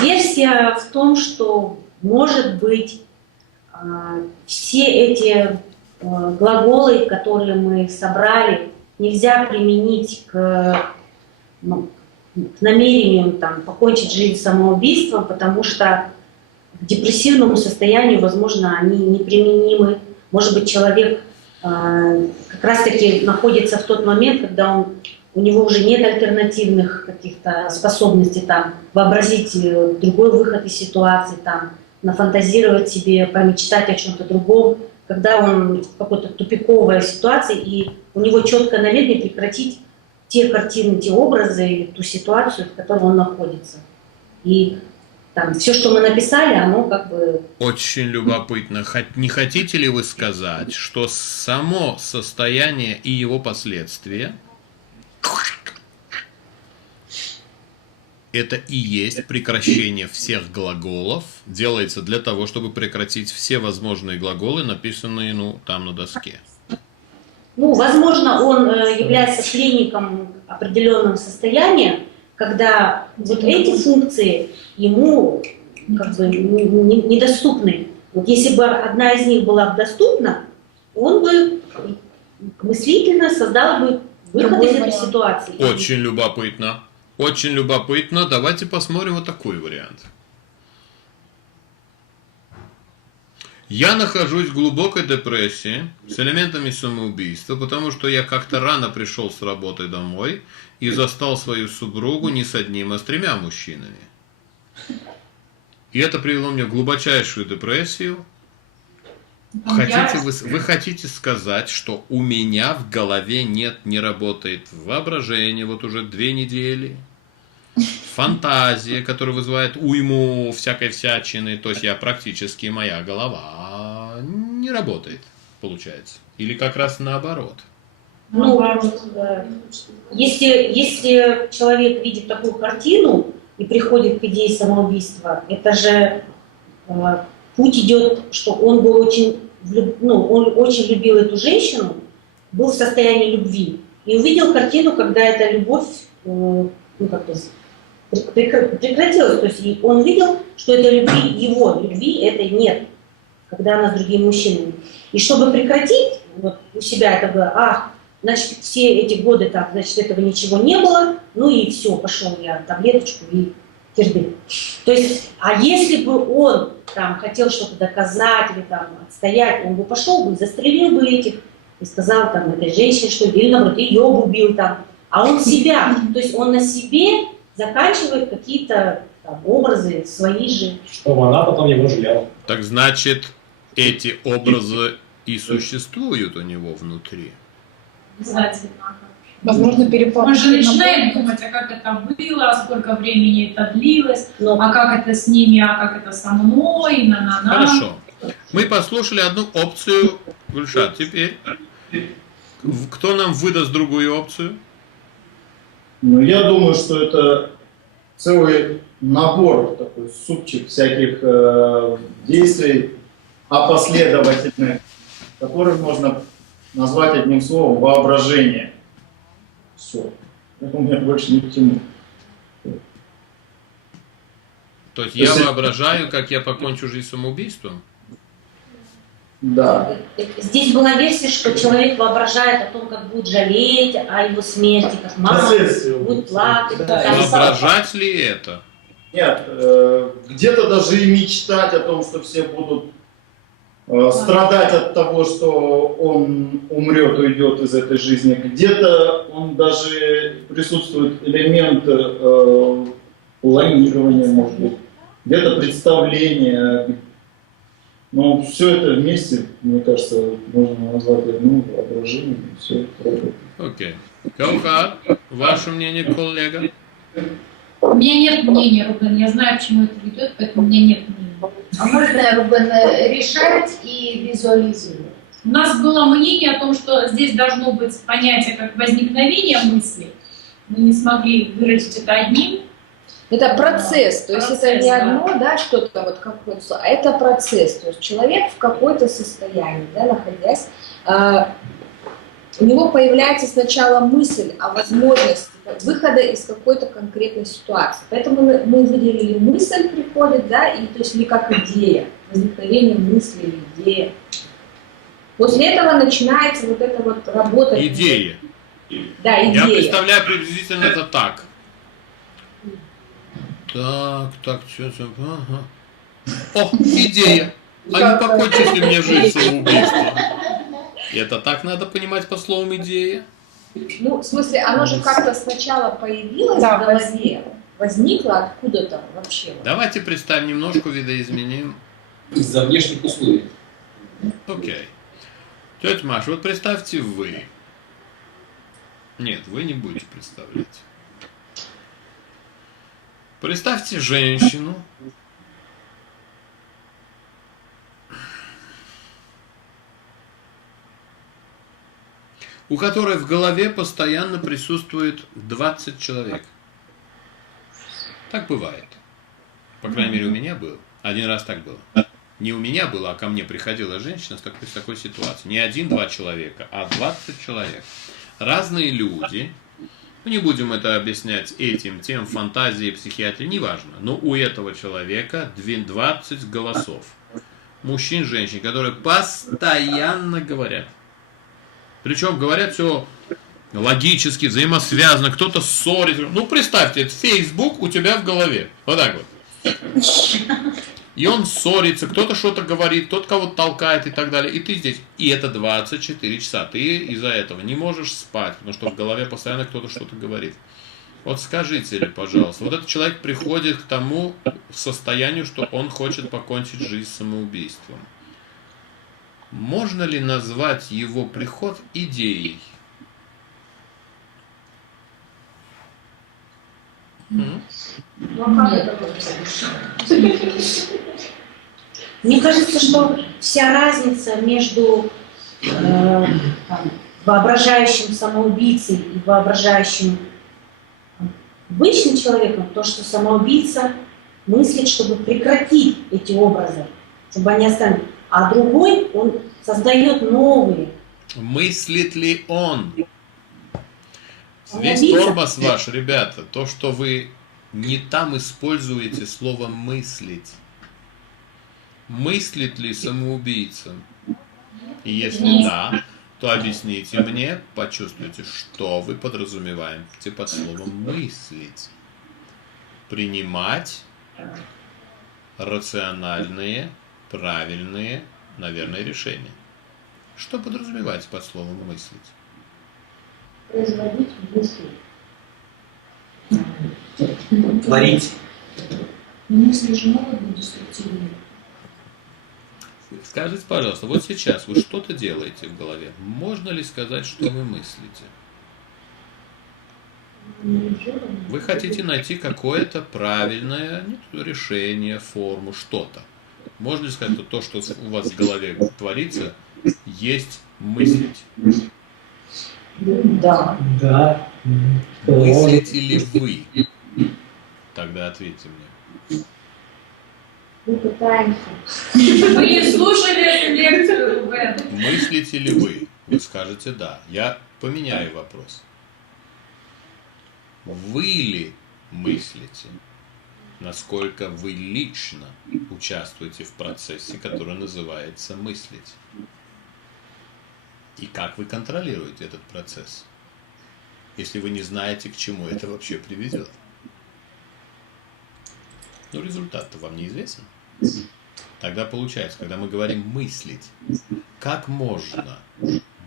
Версия в том, что, может быть, все эти глаголы, которые мы собрали, нельзя применить к намерению покончить жизнь самоубийством, потому что к депрессивному состоянию, возможно, они неприменимы. Может быть, человек как раз-таки находится в тот момент, когда у него уже нет альтернативных каких-то способностей вообразить другой выход из ситуации, нафантазировать себе, помечтать о чем-то другом. когда он в какой-то тупиковой ситуации, и у него четко намерение прекратить те картины, те образы, или ту ситуацию, в которой он находится. И там все, что мы написали, оно как бы... Очень любопытно. Не хотите ли вы сказать, что само состояние и его последствия это и есть прекращение всех глаголов, делается для того, чтобы прекратить все возможные глаголы, написанные, там на доске? Ну, возможно, он является пленником определенного состояния, когда вот эти функции ему как бы недоступны. Вот если бы одна из них была бы доступна, он бы мыслительно создал бы выход из этой ситуации. Очень любопытно. Очень любопытно. Давайте посмотрим вот такой вариант. Я нахожусь в глубокой депрессии с элементами самоубийства, потому что я как-то рано пришел с работы домой и застал свою супругу не с одним, а с 3 мужчинами. И это привело меня в глубочайшую депрессию. Вы хотите сказать, что у меня в голове не работает воображение вот уже 2 недели, фантазия, которая вызывает уйму всякой всячины, то есть моя голова не работает, получается. Или как раз наоборот. Ну, если человек видит такую картину и приходит к идее самоубийства, это же путь идет, что он был он очень любил эту женщину, был в состоянии любви и увидел картину, когда эта любовь прекратилась. То есть он видел, что этой любви этой нет, когда она с другими мужчинами. И чтобы прекратить вот у себя это было, значит, все эти годы так, значит, этого ничего не было, ну и все, пошел я таблеточку и кирдык. То есть, а если бы он там хотел что-то доказать или там отстоять, он бы пошел бы, застрелил бы этих и сказал там этой женщине, что или наоборот, ее бы убил там. А он себя, то есть он на себе заканчивает какие-то там образы свои же. Чтобы она потом его жалела. Так значит, эти образы и существуют у него внутри. Обязательно. Возможно, Он перепад. же начинает думать, а как это было, сколько времени это длилось, Но а как это с ними, а как это со мной, на-на-на. Хорошо. Мы послушали одну опцию, Гульшат. Теперь кто нам выдаст другую опцию? Ну, я думаю, что это целый набор, такой супчик всяких действий опоследовательных, которые можно назвать одним словом воображение. Все. Это у меня больше ни к чему. То есть я воображаю, как я покончу жизнь самоубийством? Да. здесь была версия, что человек воображает о том, как будет жалеть о его смерти, как мама Последствия будет плакать. Да, там, Воображать ли это? Нет, где-то даже и мечтать о том, что все будут страдать от того, что он умрет, уйдет из этой жизни. Где-то он даже присутствует элемент планирования, может быть, где-то представление. Но все это вместе, мне кажется, можно назвать одним воображением, и все это работает. Окей. Гаухар, ваше мнение, коллега? У меня нет мнения, Рубен, я знаю, к чему это ведет, поэтому у меня нет мнения. А можно, Рубен, решать и визуализировать? У нас было мнение о том, что здесь должно быть понятие как возникновение мысли. Мы не смогли выразить это одним. Это процесс, то есть это не да. одно, да, что-то вот какое-то, а это процесс. То есть человек в какой-то состоянии, да, находясь, у него появляется сначала мысль о возможности выхода из какой-то конкретной ситуации. Поэтому мы выделили мысль приходит, да, и то есть или как идея, возникновение мысли или идея. После этого начинается вот эта вот работа. Идея. Да, идея. Я представляю приблизительно это так. Так, что там? Ага. О, идея. А не покончить ли мне жизнь самоубийством? И это так надо понимать по словам идея? Ну, в смысле, оно же как-то сначала появилось Да, в голове, возникло откуда-то вообще. Давайте представим немножко, видоизменим. Из-за внешних условий. Окей. Тетя Маша, вот представьте вы. Нет, вы не будете представлять. Представьте женщину, у которой в голове постоянно присутствует 20 человек. Так бывает. По крайней мере, у меня было. Один раз так было. Не у меня было, а ко мне приходила женщина с такой ситуацией. Не 1-2 человека, а 20 человек. Разные люди. Мы не будем это объяснять этим, тем, фантазии, психиатрии, неважно. Но у этого человека 20 голосов. Мужчин, женщин, которые постоянно говорят. Причем говорят все логически, взаимосвязано, кто-то ссорится. Ну, представьте, это Facebook у тебя в голове. Вот так вот. И он ссорится, кто-то что-то говорит, кто-то кого-то толкает и так далее. И ты здесь. И это 24 часа. Ты из-за этого не можешь спать, потому что в голове постоянно кто-то что-то говорит. Вот скажите, пожалуйста, вот этот человек приходит к тому состоянию, что он хочет покончить жизнь самоубийством. Можно ли назвать его приход идеей? Мне кажется, что вся разница между воображающим самоубийцей и воображающим обычным человеком, то, что самоубийца мыслит, чтобы прекратить эти образы, чтобы они остались. А другой, он создает новые. Мыслит ли он? Самоубийца? Весь тормоз ваш, ребята, то, что вы не там используете слово «мыслить». Мыслит ли самоубийца? И если да, то объясните мне, почувствуйте, что вы подразумеваете под словом «мыслить». Принимать рациональные, правильные, наверное, решения. Что подразумевается под словом «мыслить»? Производить мысли. Творить. Мысли же могут быть деструктивными. Скажите, пожалуйста, вот сейчас вы что-то делаете в голове. Можно ли сказать, что вы мыслите? Вы хотите найти какое-то правильное решение, форму, что-то. Можно ли сказать, что то, что у вас в голове творится, есть мыслить? Да. Да. Мыслите ли вы? Тогда ответьте мне. Мы пытаемся. Мы не слушали эту лекцию, Бен. Мыслите ли вы? Вы скажете да. Я поменяю вопрос. Вы ли мыслите? Насколько вы лично участвуете в процессе, который называется мыслить? И как вы контролируете этот процесс? Если вы не знаете, к чему это вообще приведет. Но результат-то вам неизвестен. Тогда получается, когда мы говорим мыслить, как можно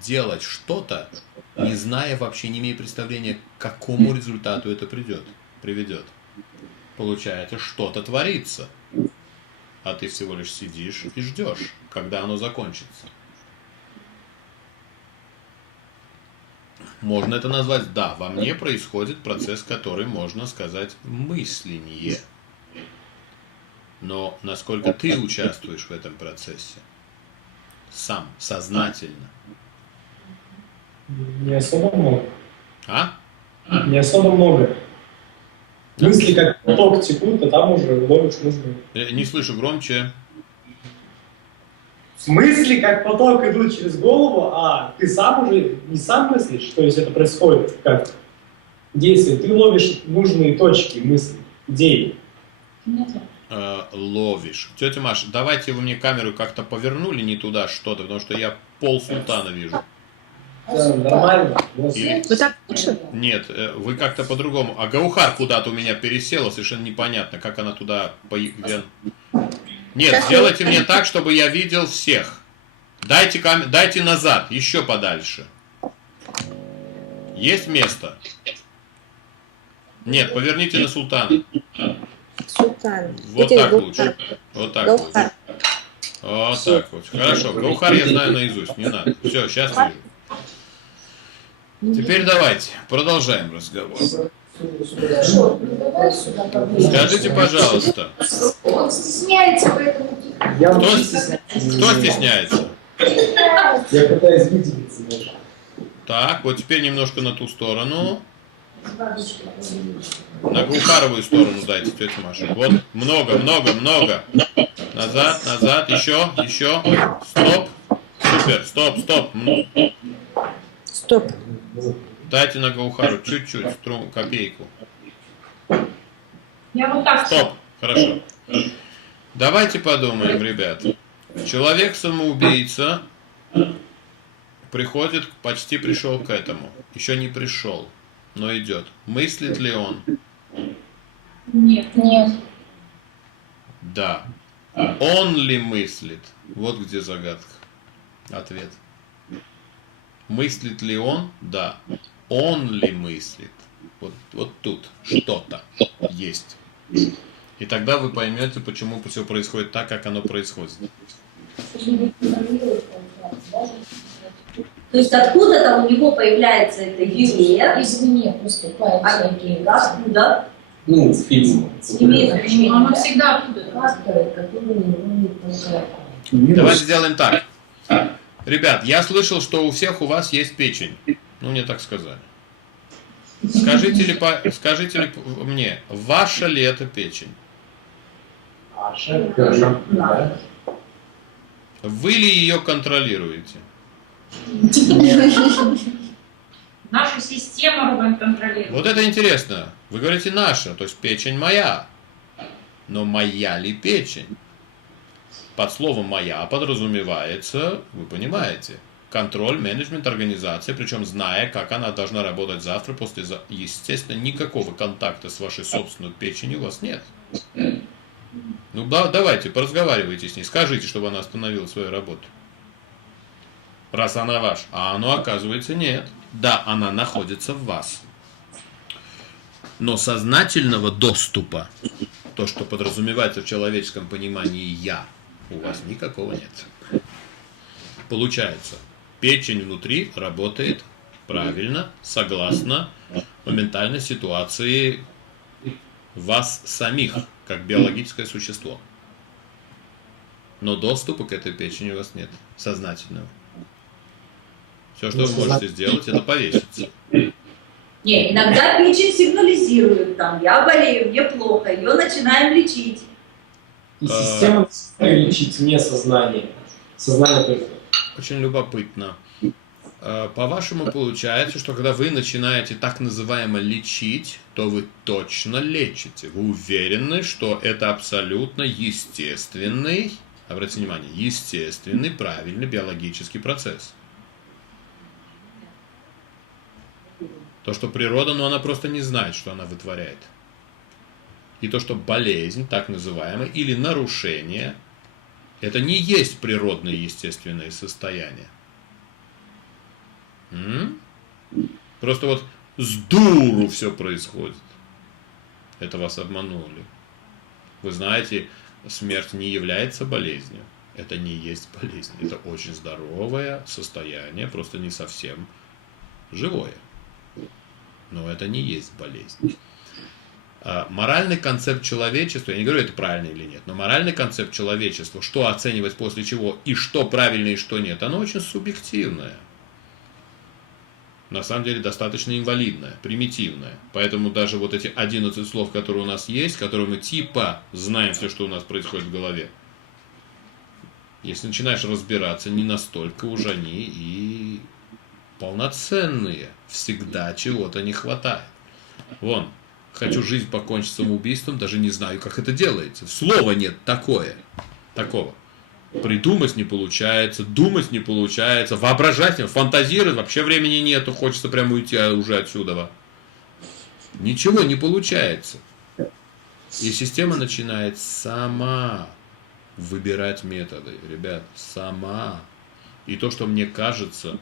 делать что-то, не зная вообще, не имея представления, к какому результату это приведет. Получается, что-то творится, а ты всего лишь сидишь и ждешь, когда оно закончится. Можно это назвать, да, во мне происходит процесс, который можно сказать мысление. Но насколько ты участвуешь в этом процессе? Сам, сознательно. Не особо много. А? Не особо много. Мысли как поток текут, а там уже ловишь нужно. Не слышу, громче. Мысли как поток идут через голову, а ты сам уже не сам мыслишь, то есть это происходит как действие. Ты ловишь нужные точки мысли, идеи. Ловишь. Тетя Маша, давайте вы мне камеру как-то повернули не туда что-то, потому что я пол султана вижу. Да, нормально. Или... Вы так лучше? Нет, вы как-то по-другому. А Гаухар куда-то у меня пересела, совершенно непонятно, как она туда... Нет, сделайте мне так, чтобы я видел всех. Дайте назад, еще подальше. Есть место? Нет, поверните на султана. Султан. Вот так лучше. Вот так лучше. Вот Всё. так вот. Хорошо. Гаухар я знаю наизусть, не надо. Все, сейчас вижу. Теперь давайте, продолжаем разговор. Хорошо, ну давай сюда поближе. Скажите, пожалуйста, Он стесняется, поэтому тихо. Я кто, очень стесняюсь. кто стесняется? Я пытаюсь выделиться даже. Так, вот теперь немножко на ту сторону. Бабушка, поближе. На Гаухаровую сторону дайте, тетя Маша. Вот, много, много, много. Назад, назад, еще, еще. Стоп. Супер, стоп, стоп. Стоп. Дайте на Гаухару чуть-чуть, копейку. Я вот так. Стоп. Хорошо. Давайте подумаем, ребят. Человек-самоубийца приходит, почти пришел к этому. Еще не пришел, но идет. Мыслит ли он? Нет. Нет. Да. Он ли мыслит? Вот где загадка. Ответ. Мыслит ли он? Да. Он ли мыслит? Вот тут что-то есть. И тогда вы поймете, почему все происходит так, как оно происходит. То есть откуда-то у него появляется эта идея, Извне поступают всякие откуда? Ну, в фильме. Имеет значение. Она всегда оттуда. факторы, которые не только... Давайте сделаем так. Ребят, я слышал, что у всех у вас есть печень. Ну, мне так сказали. Скажите ли мне, ваша ли это печень? Аша, хорошо. Да. Вы ли ее контролируете? Нашу систему Рубен контролирует. Вот это интересно. Вы говорите наша, то есть печень моя. Но моя ли печень? Под словом «моя» подразумевается, вы понимаете, контроль, менеджмент организации, причем зная, как она должна работать завтра, послезавтра. Естественно, никакого контакта с вашей собственной печенью у вас нет. Ну да, давайте, поразговаривайте с ней, скажите, чтобы она остановила свою работу. Раз она ваша. А оно, оказывается, нет. Да, она находится в вас. Но сознательного доступа, то, что подразумевается в человеческом понимании «я», у вас никакого нет. Получается, печень внутри работает правильно, согласно моментальной ситуации вас самих, как биологическое существо. Но доступа к этой печени у вас нет, сознательного. Все, что вы можете сделать, это повеситься. Нет, иногда печень сигнализирует, там, я болею, мне плохо, ее начинаем лечить. И система начинает лечить не сознание. Сознание только. Очень любопытно. По-вашему, получается, что когда вы начинаете так называемо лечить, то вы точно лечите. Вы уверены, что это абсолютно естественный, обратите внимание, естественный, правильный биологический процесс. То, что природа, но она просто не знает, что она вытворяет. И то, что болезнь, так называемая, или нарушение, это не есть природное естественное состояние. Просто вот с дуру все происходит. Это вас обманули. Вы знаете, смерть не является болезнью. Это не есть болезнь. Это очень здоровое состояние, просто не совсем живое. Но это не есть болезнь. Моральный концепт человечества, я не говорю, это правильно или нет, но моральный концепт человечества, что оценивать после чего и что правильно и что нет, оно очень субъективное. На самом деле достаточно инвалидное, примитивное. Поэтому даже вот эти 11 слов, которые у нас есть, которые мы типа знаем все, что у нас происходит в голове, если начинаешь разбираться, не настолько уж они и полноценные. Всегда чего-то не хватает. Вон, хочу жизнь покончить самоубийством, даже не знаю, как это делается. Слова нет такого. Придумать не получается, думать не получается, воображать, фантазировать, вообще времени нету, хочется прямо уйти уже отсюда. Ничего не получается. И система начинает сама выбирать методы, ребят, сама. И то, что мне кажется,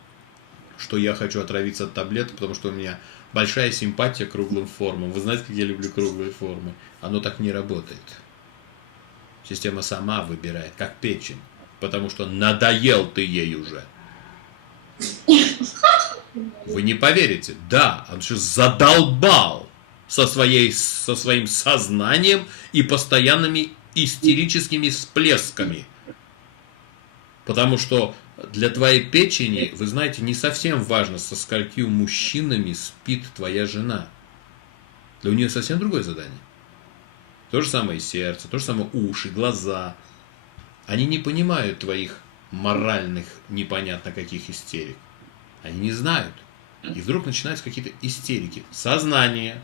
что я хочу отравиться от таблеток, потому что у меня большая симпатия к круглым формам. Вы знаете, как я люблю круглые формы? Оно так не работает. Система сама выбирает, как печень. потому что надоел ты ей уже. Вы не поверите, да, он же задолбал со своим сознанием и постоянными истерическими всплесками. Потому что для твоей печени, вы знаете, не совсем важно, со сколькими мужчинами спит твоя жена. Для нее совсем другое задание. То же самое сердце, то же самое уши, глаза. Они не понимают твоих моральных, непонятно каких истерик. Они не знают. И вдруг начинаются какие-то истерики. Сознание.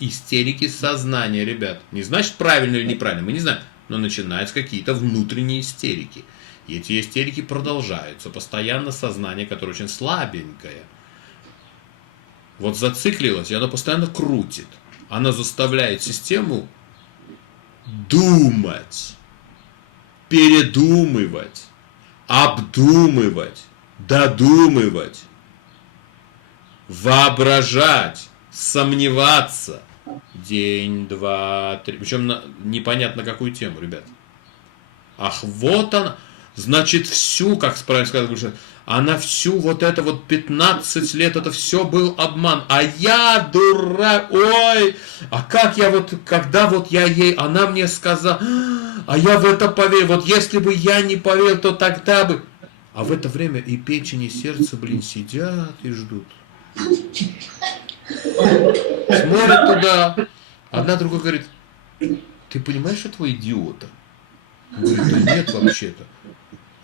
Истерики сознания, ребят. Не значит правильно или неправильно, мы не знаем. Но начинаются какие-то внутренние истерики. И эти истерики продолжаются. Постоянно сознание, которое очень слабенькое. Вот зациклилось, и оно постоянно крутит. Она заставляет систему думать, передумывать, обдумывать, додумывать, воображать, сомневаться. День, два, три. Причем непонятно какую тему, ребят. Ах, вот она. Значит, всю, как правильно сказать, она всю вот это вот 15 лет, это все был обман. А я дурак, ой, а как я вот, когда вот я ей, она мне сказала, а я в это поверил, вот если бы я не поверил, то тогда бы. А в это время и печень, и сердце, блин, сидят и ждут. Смотрят туда. Одна другая говорит, ты понимаешь этого идиота? Он говорит, да нет вообще-то.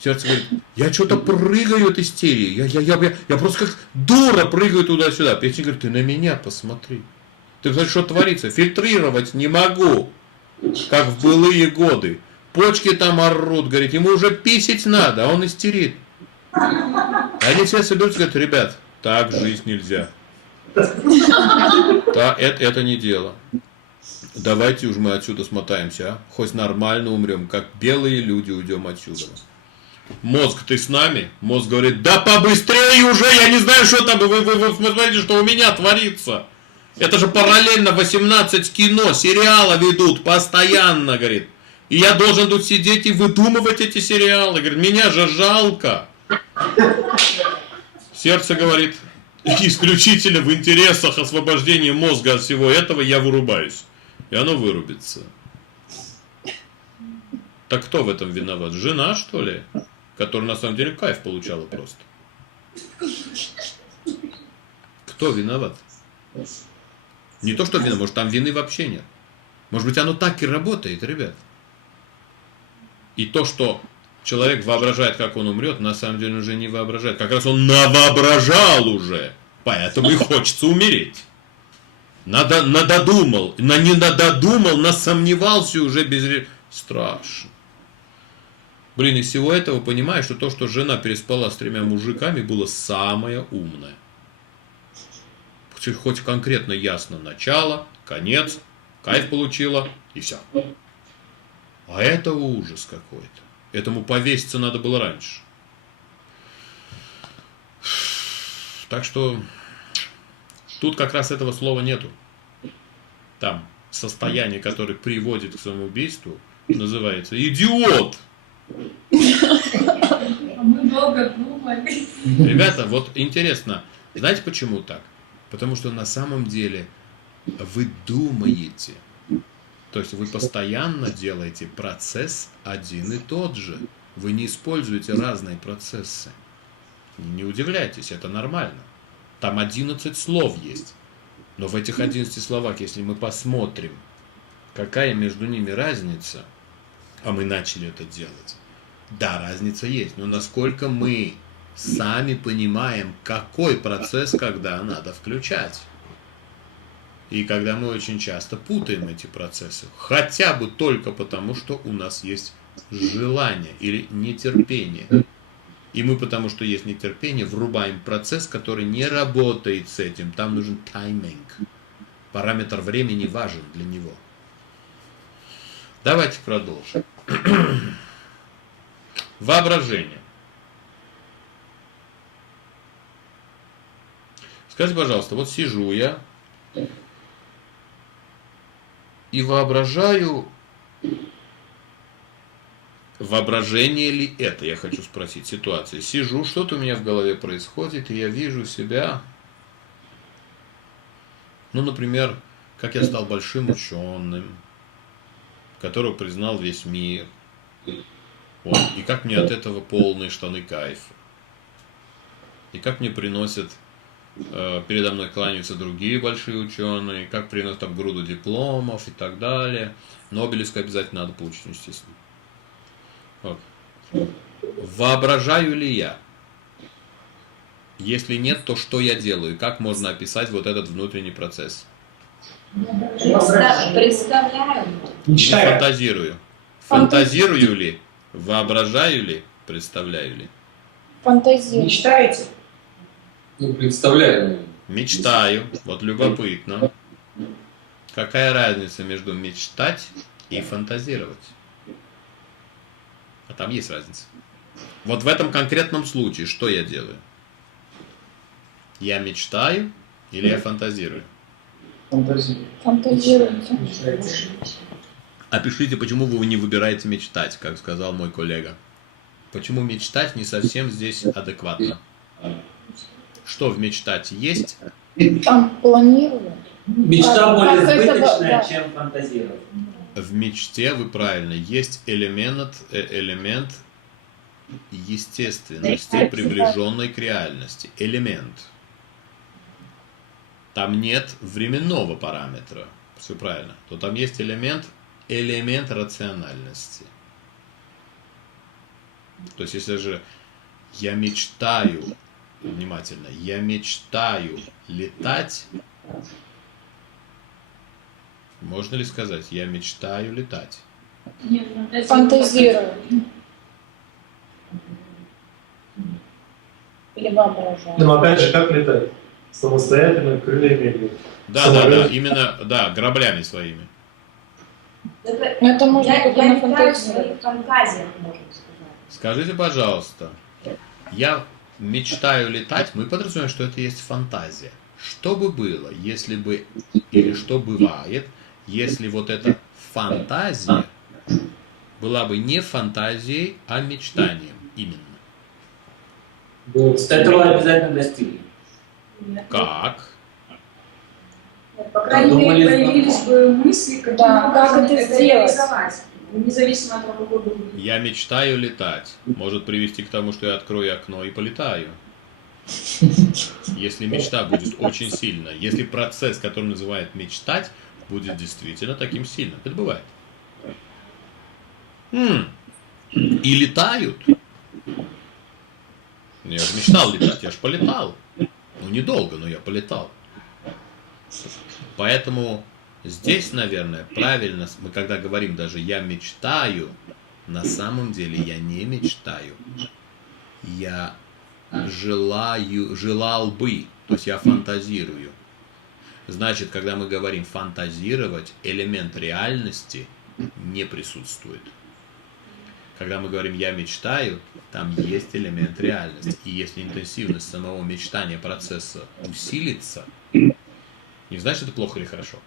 Сердце говорит, я что-то прыгаю от истерии, я просто как дура прыгаю туда-сюда. Печень говорит, ты на меня посмотри. Ты знаешь, что творится? Фильтрировать не могу, как в былые годы. Почки там орут, говорит, ему уже писать надо, а он истерит. Они все соберутся и говорят, ребят, так жить нельзя. Да, это не дело. Давайте уж мы отсюда смотаемся, а? Хоть нормально умрем, как белые люди уйдем отсюда. Мозг, ты с нами? Мозг говорит, да побыстрее уже, я не знаю, что там, вы смотрите, что у меня творится. Это же параллельно 18 кино, сериалы ведут постоянно, говорит. И я должен тут сидеть и выдумывать эти сериалы. Говорит, меня же жалко. Сердце говорит, исключительно в интересах освобождения мозга от всего этого я вырубаюсь. И оно вырубится. Так кто в этом виноват? Жена, что ли? Которая на самом деле кайф получала просто. Кто виноват? Не то, что вина, может там вины вообще нет. Может быть оно так и работает, ребят. И то, что человек воображает, как он умрет, на самом деле уже не воображает. Как раз он навоображал уже. Поэтому и хочется умереть. Надодумал. Не надодумал, насомневался уже без... Страшно. Блин, из всего этого понимаешь, что то, что жена переспала с 3 мужиками, было самое умное. Хоть конкретно ясно начало, конец, кайф получила и все. А это ужас какой-то. Этому повеситься надо было раньше. Так что тут как раз этого слова нету. Там состояние, которое приводит к самоубийству, называется идиот. Мы долго думали. Ребята, вот интересно, знаете почему так? Потому что на самом деле вы думаете, то есть вы постоянно делаете процесс один и тот же. Вы не используете разные процессы. Не удивляйтесь, это нормально. Там 11 слов есть. Но в этих 11 словах, если мы посмотрим, какая между ними разница, а мы начали это делать, да, разница есть. Но насколько мы сами понимаем, какой процесс, когда надо включать. И когда мы очень часто путаем эти процессы. Хотя бы только потому, что у нас есть желание или нетерпение. И мы, потому что есть нетерпение, врубаем процесс, который не работает с этим. Там нужен тайминг. Параметр времени важен для него. Давайте продолжим. Воображение. Скажите, пожалуйста, вот сижу я и воображаю Воображение ли это, я хочу спросить, ситуация. Сижу, что-то у меня в голове происходит, и я вижу себя, ну, например, как я стал большим ученым, которого признал весь мир, вот, и как мне от этого полные штаны кайф, и как мне приносят, передо мной кланяются другие большие ученые, как приносят там груду дипломов и так далее. Нобелевскую обязательно надо получить, естественно. Вот. Воображаю ли я? Если нет, то что я делаю? Как можно описать вот этот внутренний процесс? Представляю. Мечтаю. Фантазирую. Фантазирую ли? Воображаю ли? Представляю ли? Фантазия. Мечтаете? Ну, представляю. Мечтаю. Вот любопытно. Какая разница между мечтать и фантазировать? А там есть разница. Вот в этом конкретном случае что я делаю? Я мечтаю или я фантазирую? Фантазируйте. Опишите, почему вы не выбираете мечтать, как сказал мой коллега. Почему мечтать не совсем здесь адекватно? Что в мечтать есть? Там планирую. Мечта более Как это, избыточная, да. чем фантазировать. В мечте, вы правильно, есть элемент естественности, приближенной к реальности. Элемент. Там нет временного параметра. Все правильно. То там есть элемент рациональности. То есть, если же я мечтаю, внимательно, я мечтаю летать, можно ли сказать, я мечтаю летать? Нет, Фантазирую. Или воображаю. Но опять же, как летать? Самостоятельно, крыльями или... Да, именно, да, граблями своими. Это можно Я только летаю в нафантазировать. своих фантазиях, можно сказать. Скажите, пожалуйста, я мечтаю летать, мы подразумеваем, что это есть фантазия. Что бы было, если бы, или что бывает, если вот эта фантазия была бы не фантазией, а мечтанием именно? Этого обязательно достигнем. Как? По крайней мере, Думали, появились бы мысли, каким Да, как образом это сделать? реализовать, независимо от того, какой был. Я мечтаю летать. Может привести к тому, что я открою окно и полетаю. Если мечта будет очень сильно, если процесс, который называют мечтать, будет действительно таким сильным. Это бывает. И летают. Я же мечтал летать, я же полетал. Ну, недолго, но я полетал. Поэтому здесь, наверное, правильно, мы когда говорим даже «я мечтаю», на самом деле я не мечтаю. Я желал бы, то есть я фантазирую. Значит, когда мы говорим фантазировать, элемент реальности не присутствует. Когда мы говорим «я мечтаю», там есть элемент реальности. И если интенсивность самого мечтания процесса усилится, не значит, это плохо или хорошо,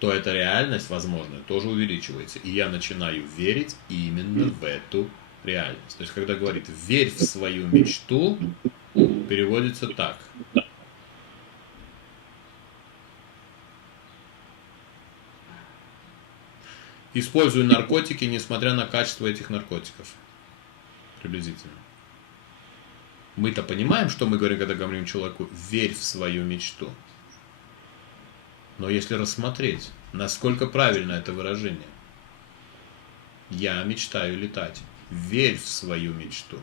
то эта реальность, возможно, тоже увеличивается. И я начинаю верить именно в эту реальность. То есть, когда говорит «верь в свою мечту», переводится так. Использую наркотики, несмотря на качество этих наркотиков. Приблизительно. Мы-то понимаем, что мы говорим, когда говорим человеку «верь в свою мечту». Но если рассмотреть, насколько правильно это выражение. Я мечтаю летать. Верь в свою мечту.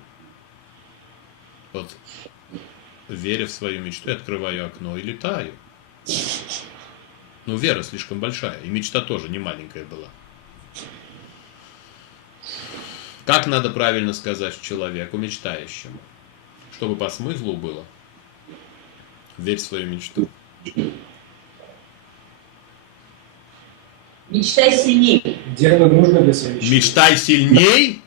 Вот, веря в свою мечту, я открываю окно и летаю. Но вера слишком большая, и мечта тоже не маленькая была. Как надо правильно сказать человеку мечтающему, чтобы по смыслу было? Верь в свою мечту. Мечтай сильнее. Делай нужно для своей мечты. Мечтай сильней?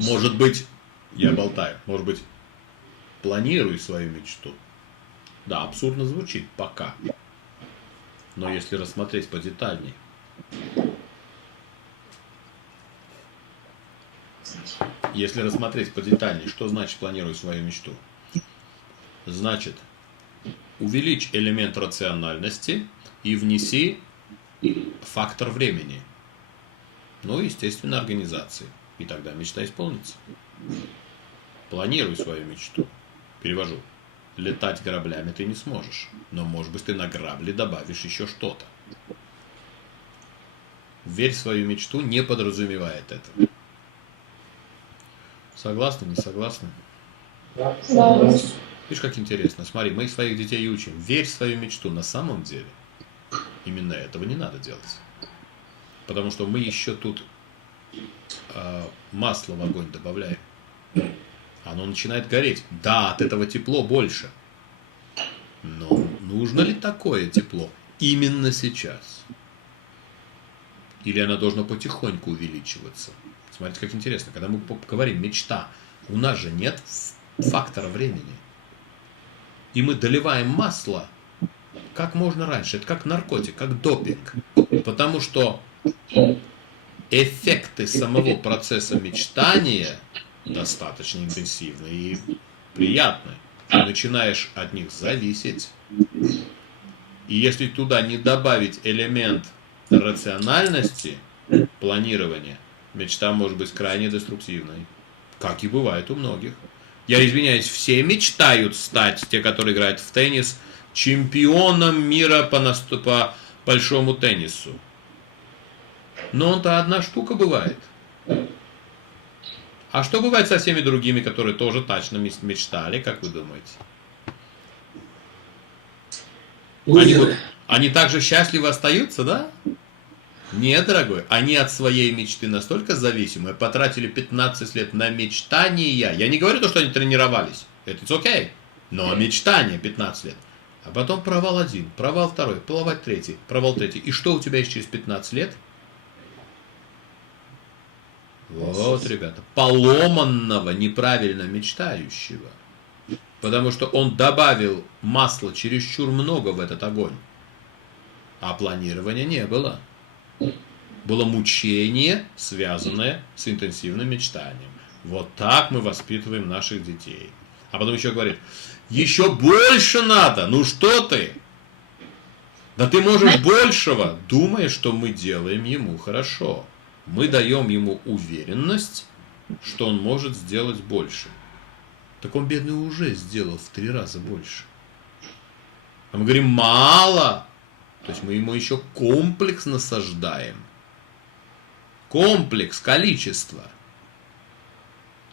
Может быть, я болтаю, может быть, Планируй свою мечту. Да, абсурдно звучит пока. Но если рассмотреть подетальней. Если рассмотреть подетальней, что значит планируй свою мечту? Значит, увеличь элемент рациональности и внеси фактор времени. Ну, естественно, организации. И тогда мечта исполнится. Планируй свою мечту. Перевожу. Летать граблями ты не сможешь. Но, может быть, ты на грабли добавишь еще что-то. Верь в свою мечту не подразумевает это. Согласны, не согласны? Да. Видишь, как интересно. Смотри, мы своих детей учим. Верь в свою мечту. На самом деле, именно этого не надо делать. Потому что мы еще тут масло в огонь добавляем. Оно начинает гореть. Да, от этого тепло больше. Но нужно ли такое тепло именно сейчас? Или оно должно потихоньку увеличиваться? Смотрите, как интересно. Когда мы говорим мечта, у нас же нет фактора времени. И мы доливаем масло как можно раньше. Это как наркотик, как допинг. Потому что эффекты самого процесса мечтания достаточно интенсивны и приятны. Ты начинаешь от них зависеть. И если туда не добавить элемент рациональности, планирования, мечта может быть крайне деструктивной. Как и бывает у многих. Я извиняюсь, все мечтают стать, те, которые играют в теннис, чемпионом мира по большому теннису. Но он-то одна штука бывает. А что бывает со всеми другими, которые тоже точно мечтали, как вы думаете? Они также счастливы остаются, да? Нет, дорогой, они от своей мечты настолько зависимы, потратили 15 лет на мечтания. Я не говорю то, что они тренировались, это окей, но мечтание 15 лет. А потом провал один, провал второй, провал третий. И что у тебя есть через 15 лет? Вот, ребята, поломанного, неправильно мечтающего. Потому что он добавил масла чересчур много в этот огонь. А планирования не было. Было мучение, связанное с интенсивным мечтанием. Вот так мы воспитываем наших детей. А потом еще говорит, еще больше надо, ну что ты? Да ты можешь большего. Думая, что мы делаем ему хорошо. Мы даем ему уверенность, что он может сделать больше. Так он, бедный, уже сделал в 3 раза больше. А мы говорим, мало. То есть мы ему еще комплекс насаждаем. Комплекс, количество.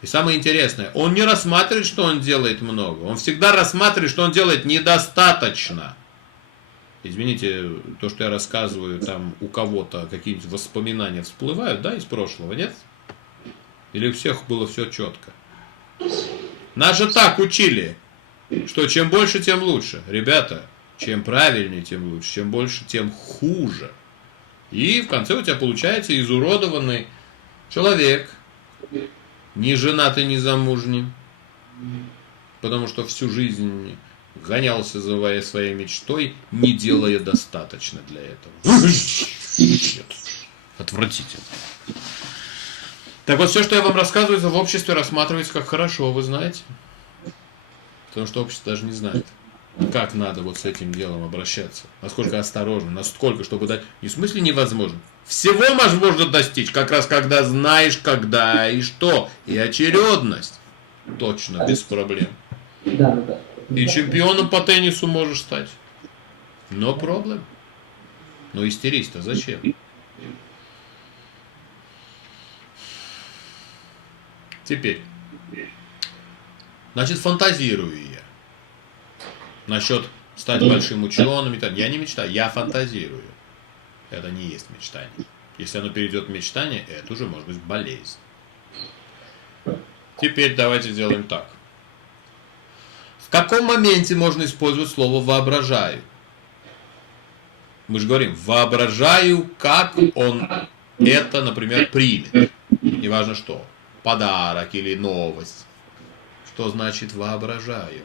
И самое интересное, он не рассматривает, что он делает много. Он всегда рассматривает, что он делает недостаточно. Извините, то, что я рассказываю, там у кого-то какие-нибудь воспоминания всплывают, да, из прошлого, нет? Или у всех было все четко? Нас же так учили, что чем больше, тем лучше. Ребята, чем правильнее, тем лучше. Чем больше, тем хуже. И в конце у тебя получается изуродованный человек, не женатый, не замужний, потому что всю жизнь гонялся за своей мечтой, не делая достаточно для этого. Нет. Отвратительно. Так вот, все, что я вам рассказываю, в обществе рассматривается как хорошо, вы знаете. Потому что общество даже не знает, как надо вот с этим делом обращаться. Насколько осторожно, насколько, чтобы дать... Не в смысле невозможно. Всего можно достичь, как раз когда знаешь, когда и что. И очередность. Точно, без проблем. Да. И чемпионом по теннису можешь стать. Но проблем. Но истерись-то зачем? Теперь. Значит, фантазирую я. Насчет стать большим ученым. Я не мечтаю, я фантазирую. Это не есть мечтание. Если оно перейдет в мечтание, это уже может быть болезнь. Теперь давайте сделаем так. В каком моменте можно использовать слово «воображаю»? Мы же говорим «воображаю», как он это, например, примет. Неважно что. Подарок или новость. Что значит воображаю?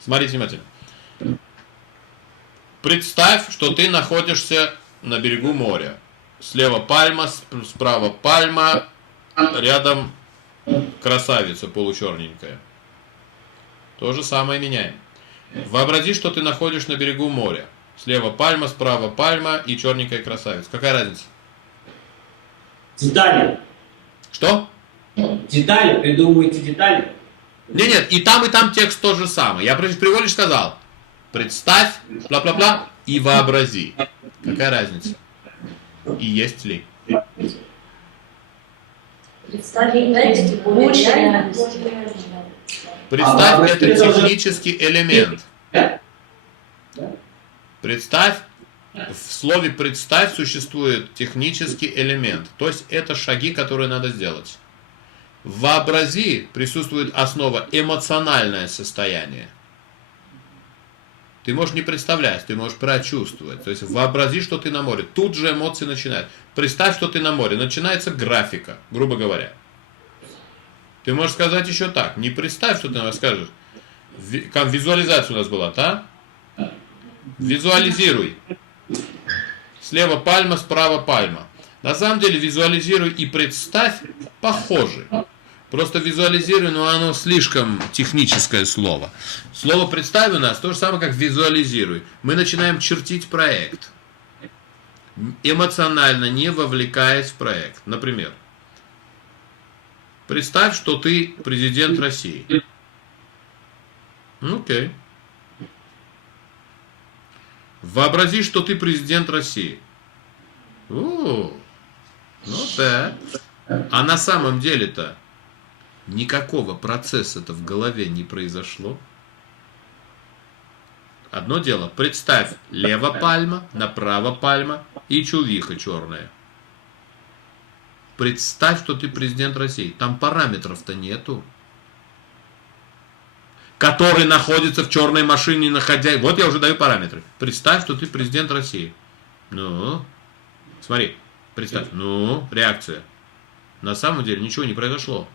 Смотрите внимательно. Представь, что ты находишься на берегу моря. Слева пальма, справа пальма, рядом красавица получерненькая. То же самое меняем. Вообрази, что ты находишь на берегу моря. Слева пальма, справа пальма и черненькая красавица. Какая разница? Детали. Что? Детали, придумываете детали. Нет, и там текст тот же самый. Я всего лишь сказал. Представь, бла-бла-бла, и вообрази. Какая разница? И есть ли? Представить больше реальности. Представь, это технический элемент. Представь, в слове «представь» существует технический элемент. То есть это шаги, которые надо сделать. В «вообрази» присутствует основа эмоциональное состояние. Ты можешь не представлять, ты можешь прочувствовать. То есть вообрази, что ты на море. Тут же эмоции начинают. Представь, что ты на море. Начинается графика, грубо говоря. Ты можешь сказать еще так. Не представь, что ты скажешь. Как визуализация у нас была, да? Визуализируй. Слева пальма, справа пальма. На самом деле визуализируй и представь похожи. Просто визуализируй, но оно слишком техническое слово. Слово «представь» у нас то же самое, как «визуализируй». Мы начинаем чертить проект, эмоционально не вовлекаясь в проект. Например, представь, что ты президент России. Окей. Вообрази, что ты президент России. Ну да. А на самом деле-то никакого процесса-то в голове не произошло. Одно дело, представь, лево пальма, направо пальма и чувиха черная. Представь, что ты президент России. Там параметров-то нету. Который находится в черной машине, находя... Вот я уже даю параметры. Представь, что ты президент России. Ну, смотри, представь. Ну, реакция. На самом деле ничего не произошло.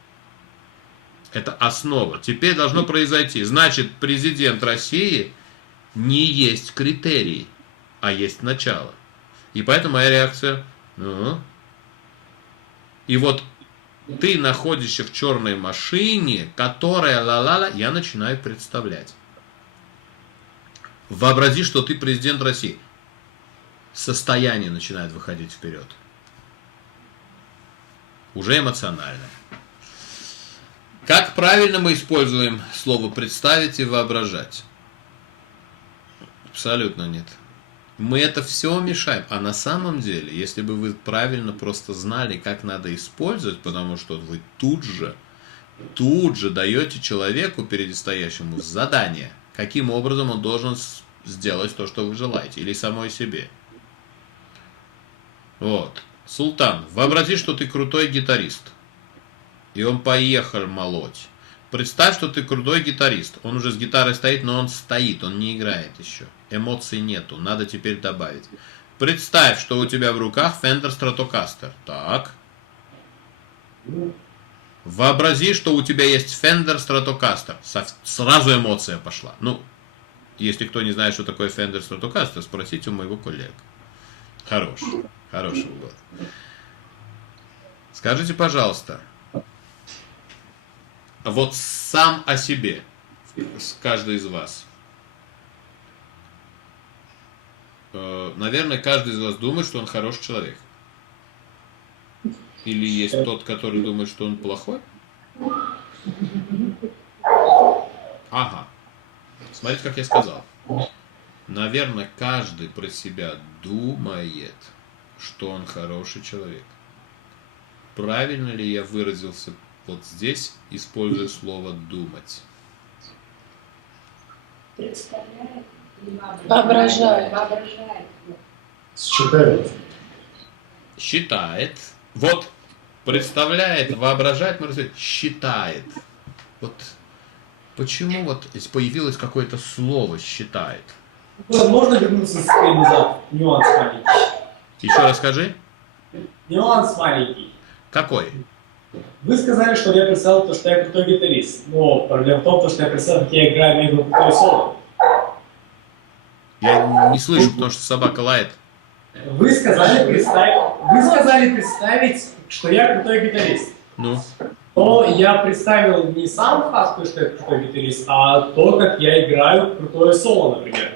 Это основа. Теперь должно произойти. Значит, президент России не есть критерий, а есть начало. И поэтому моя реакция. Ну. И вот ты находишься в черной машине, которая ла-ла-ла, я начинаю представлять. Вообрази, что ты президент России. Состояние начинает выходить вперед. Уже эмоционально. Как правильно мы используем слово «представить» и «воображать»? Абсолютно нет. Мы это все мешаем. А на самом деле, если бы вы правильно просто знали, как надо использовать, потому что вы тут же даете человеку передстоящему задание, каким образом он должен сделать то, что вы желаете, или самой себе. Вот. Султан, вообрази, что ты крутой гитарист. И он поехал молоть. Представь, что ты крутой гитарист. Он уже с гитарой стоит, но он стоит, он не играет еще. Эмоций нету, надо теперь добавить. Представь, что у тебя в руках Fender Stratocaster. Так. Вообрази, что у тебя есть Fender Stratocaster. Сразу эмоция пошла. Ну, если кто не знает, что такое Fender Stratocaster, спросите у моего коллега. Хороший год. Скажите, пожалуйста, вот сам о себе, каждый из вас. Наверное, каждый из вас думает, что он хороший человек. Или есть тот, который думает, что он плохой? Ага. Смотрите, как я сказал. Наверное, каждый про себя думает, что он хороший человек. Правильно ли я выразился вот здесь, используя слово «думать»? Представляет. Воображает. Считает. Считает. Вот представляет, воображает, можно сказать, считает. Вот почему вот появилось какое-то слово «считает»? Можно вернуться с назад? Нюанс маленький. Еще раз скажи. Нюанс маленький. Какой? Вы сказали, что я представил то, что я крутой гитарист. Но проблема в том, что я представил, как я играю мега крутое соло. Я не слышу, потому что собака лает. Вы сказали представить, что я крутой гитарист. Ну, Но я представил не сам факт, что я крутой гитарист, а то, как я играю крутое соло, например.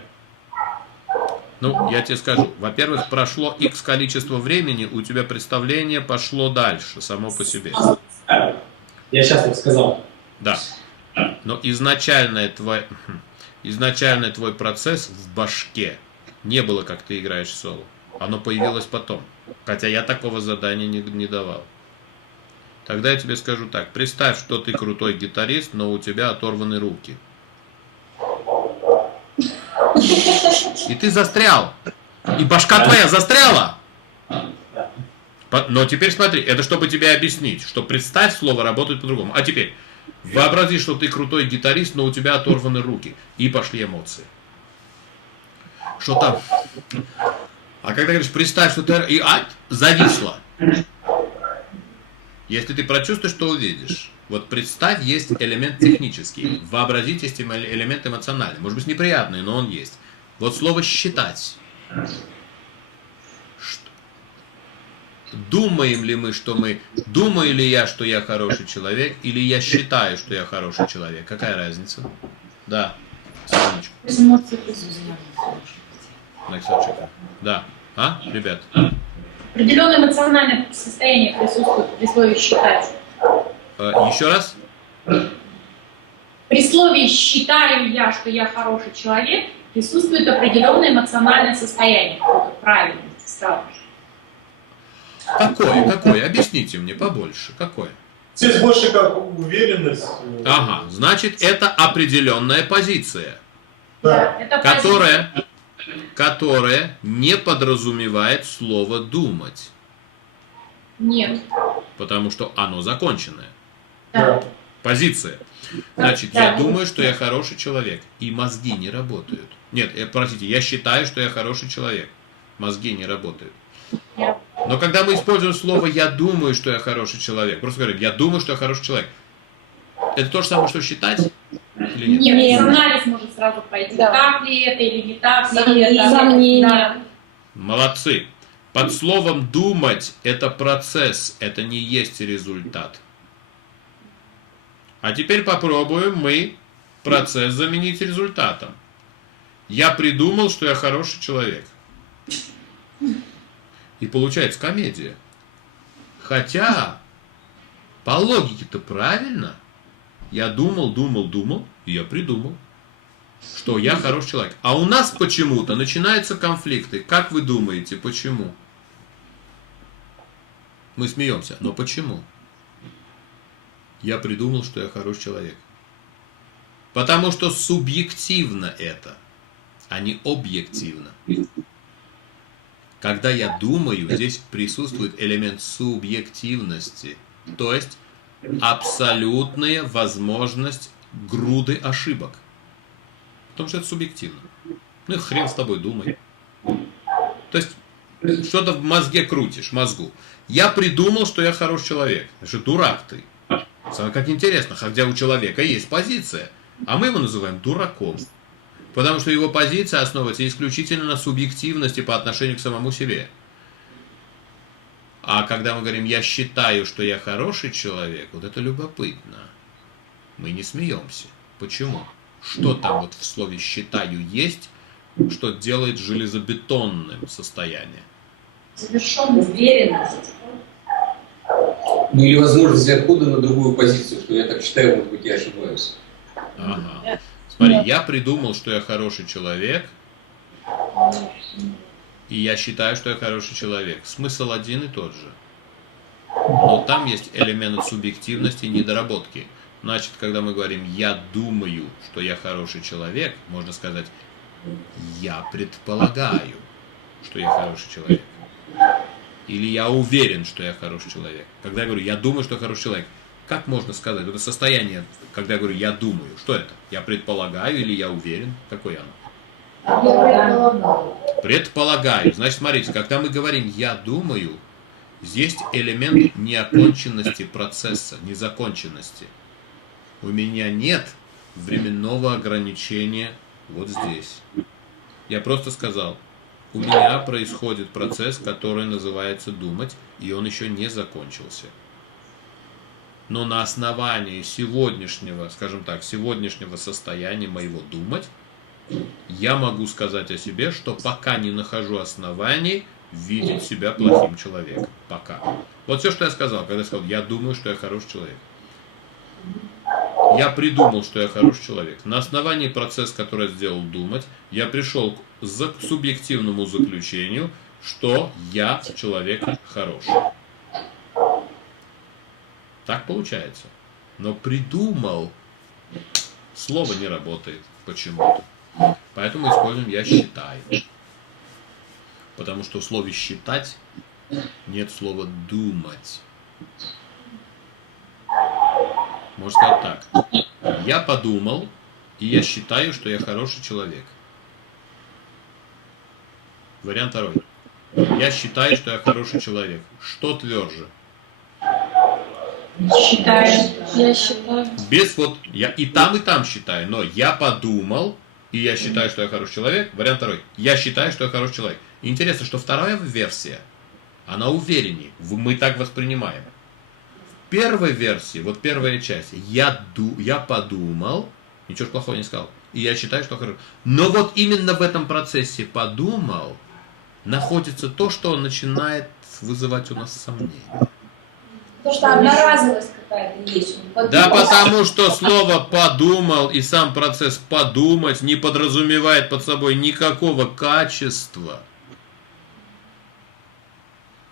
ну, я тебе скажу. Во-первых, прошло X количество времени, у тебя представление пошло дальше, само по себе. Я сейчас так сказал. Да. Но изначальный твой процесс в башке не было, как ты играешь соло. Оно появилось потом. Хотя я такого задания не давал. Тогда я тебе скажу так. Представь, что ты крутой гитарист, но у тебя оторваны руки. И ты застрял. И башка твоя застряла. Но теперь смотри, это чтобы тебе объяснить, что представь, слово работает по-другому. А теперь вообрази, что ты крутой гитарист, но у тебя оторваны руки. И пошли эмоции. Что там? А когда говоришь, представь, что ты... И зависло. Если ты прочувствуешь, что увидишь. Вот представь, есть элемент технический. Вообразить, есть элемент эмоциональный. Может быть, неприятный, но он есть. Вот слово «считать». Думаем ли мы, что мы... Думаю ли я, что я хороший человек, или я считаю, что я хороший человек? Какая разница? Да. Сонечка. Александрчика. Да. А, ребят? Определенное эмоциональное состояние присутствует при слове «считать». Еще раз? При слове «считаю я, что я хороший человек» присутствует определенное эмоциональное состояние. Это правильно, сразу же. Какое? Объясните мне побольше. Какое? Здесь больше как уверенность. Ага, значит, это определенная позиция, Да. Это которая не подразумевает слово «думать», Нет. потому что оно законченное. Да. Позиция. Значит, Да. я думаю, что я хороший человек, и мозги не работают. Нет, простите, я считаю, что я хороший человек. Мозги не работают. Но когда мы используем слово «я думаю, что я хороший человек», просто говорим «я думаю, что я хороший человек», это то же самое, что считать? Или нет? Нет, анализ может сразу пойти. Да. Так ли это или не так ли Сомнения. это. Сомнения. Да. Молодцы. Под словом «думать» это процесс, это не есть результат. А теперь попробуем мы процесс заменить результатом. Я придумал, что я хороший человек. И получается комедия. Хотя, по логике-то правильно. Я думал, и я придумал, что я хороший человек. А у нас почему-то начинаются конфликты. Как вы думаете, почему? Мы смеемся, но почему? Я придумал, что я хороший человек. Потому что субъективно это, а не объективно. Когда я думаю, здесь присутствует элемент субъективности, то есть абсолютная возможность груды ошибок. Потому что это субъективно. Ну и хрен с тобой, думай. То есть что-то в мозге крутишь, мозгу. Я придумал, что я хороший человек. Значит, дурак ты. Как интересно, хотя у человека есть позиция, а мы его называем дураком. Потому что его позиция основывается исключительно на субъективности по отношению к самому себе. А когда мы говорим «я считаю, что я хороший человек», вот это любопытно. Мы не смеемся. Почему? Что там вот в слове «считаю» есть, что делает железобетонным состояние? Завершенная уверенность. Ну или возможность взять хода на другую позицию, что я так считаю, может быть, я ошибаюсь. Ага. Смотри, я придумал, что я хороший человек, и я считаю, что я хороший человек. Смысл один и тот же. Но там есть элемент субъективности и недоработки. Значит, когда мы говорим «я думаю, что я хороший человек», можно сказать «я предполагаю, что я хороший человек». Или «я уверен, что я хороший человек». Когда я говорю «я думаю, что я хороший человек», как можно сказать? Это состояние, когда я говорю «я думаю». Что это? Я предполагаю или я уверен? Какое оно? Я предполагаю. Предполагаю. Значит, смотрите, когда мы говорим «я думаю», Есть элемент неоконченности процесса, незаконченности. У меня нет временного ограничения вот здесь. Я просто сказал, у меня происходит процесс, который называется думать, и он еще не закончился. Но на основании сегодняшнего, скажем так, сегодняшнего состояния моего думать, я могу сказать о себе, что пока не нахожу оснований видеть себя плохим человеком. Пока. Вот все, что я сказал, когда я сказал, я думаю, что я хороший человек. Я придумал, что я хороший человек. На основании процесса, который я сделал думать, я пришел к субъективному заключению, что я человек хороший. Так получается. Но придумал, слово не работает почему-то. Поэтому используем «я считаю». Потому что в слове «считать» нет слова «думать». Можно сказать так. Я подумал, и я считаю, что я хороший человек. Вариант второй. Я считаю, что я хороший человек. Что тверже? Считаю. Я считаю. Без вот, я и там считаю, но я подумал, и я считаю, что я хороший человек. Вариант второй. Я считаю, что я хороший человек. Интересно, что вторая версия, она увереннее. Мы так воспринимаем. В первой версии, вот первая часть, я подумал, ничего плохого не сказал, и я считаю, что хорошо. Но вот именно в этом процессе подумал, находится то, что начинает вызывать у нас сомнения. Потому что одноразовость какая-то есть. Да потому что слово «подумал» и сам процесс «подумать» не подразумевает под собой никакого качества.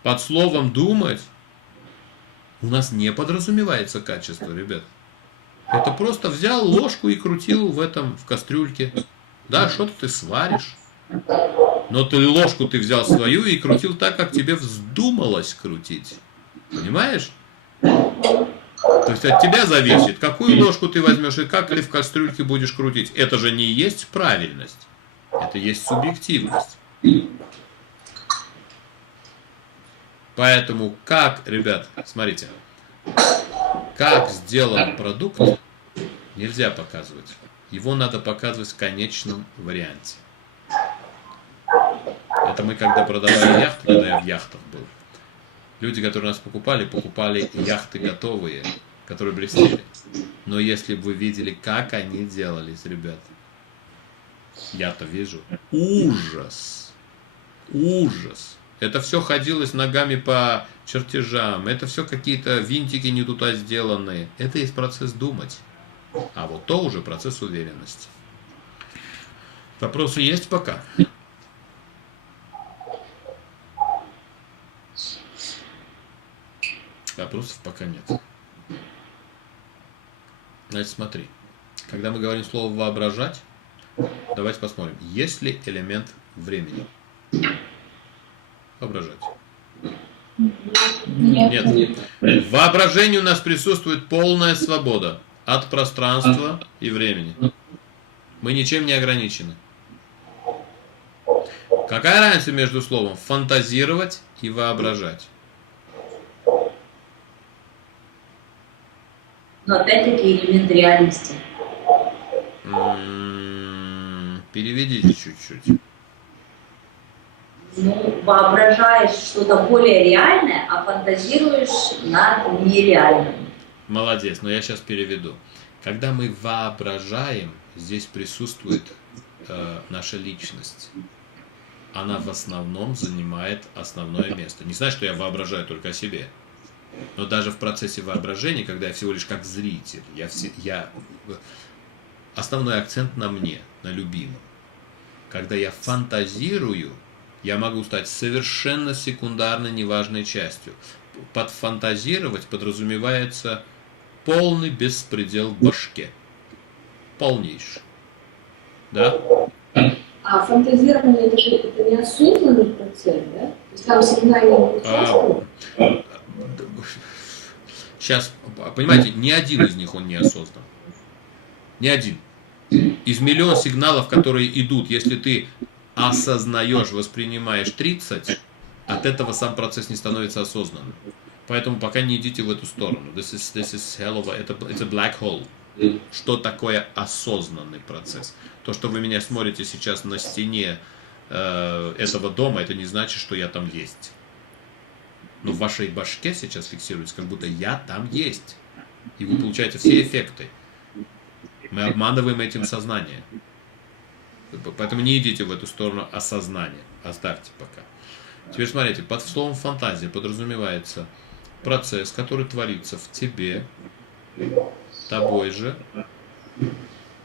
Под словом «думать» у нас не подразумевается качество, ребят. Это просто взял ложку и крутил в кастрюльке. Да, что-то ты сваришь. Но ложку ты взял свою и крутил так, как тебе вздумалось крутить. Понимаешь? То есть от тебя зависит, какую ложку ты возьмешь и как ли в кастрюльке будешь крутить. Это же не есть правильность. Это есть субъективность. Поэтому как, ребят, смотрите, как сделан продукт, нельзя показывать. Его надо показывать в конечном варианте. Это мы когда продавали яхты, когда я в яхтах был. Люди, которые нас покупали яхты готовые, которые блестели. Но если бы вы видели, как они делались, ребят, я-то вижу, ужас. Ужас. Это все ходилось ногами по чертежам, это все какие-то винтики не туда сделанные. Это есть процесс думать. А вот то уже процесс уверенности. Вопросы есть пока? Вопросов пока нет. Значит, смотри. Когда мы говорим слово «воображать», давайте посмотрим, есть ли элемент времени. Воображать. Нет. В воображении у нас присутствует полная свобода от пространства и времени. Мы ничем не ограничены. Какая разница между словом «фантазировать» и «воображать»? Но опять-таки элемент реальности. Переведите чуть-чуть. Ну, воображаешь что-то более реальное, а фантазируешь над нереальным. Молодец, но я сейчас переведу. Когда мы воображаем, здесь присутствует наша личность. Она в основном занимает основное место. Не значит, что я воображаю только о себе. Но даже в процессе воображения, когда я всего лишь как зритель, основной акцент на мне, на любимом. Когда я фантазирую, я могу стать совершенно секундарной, неважной частью. Под фантазировать подразумевается полный беспредел в башке. Полнейший. Да? А фантазирование это неосознанный процесс, да? То есть там сигнальный участок. Сейчас, понимаете, ни один из них он не осознан. Ни один. Из миллиона сигналов, которые идут, если ты осознаешь, воспринимаешь 30, от этого сам процесс не становится осознанным. Поэтому пока не идите в эту сторону. This is hell of a, it's a black hole. Что такое осознанный процесс? То, что вы меня смотрите сейчас на стене этого дома, это не значит, что я там есть. Но в вашей башке сейчас фиксируется, как будто я там есть. И вы получаете все эффекты. Мы обманываем этим сознание. Поэтому не идите в эту сторону осознания. Оставьте пока. Теперь смотрите, под словом фантазия подразумевается процесс, который творится в тебе, тобой же,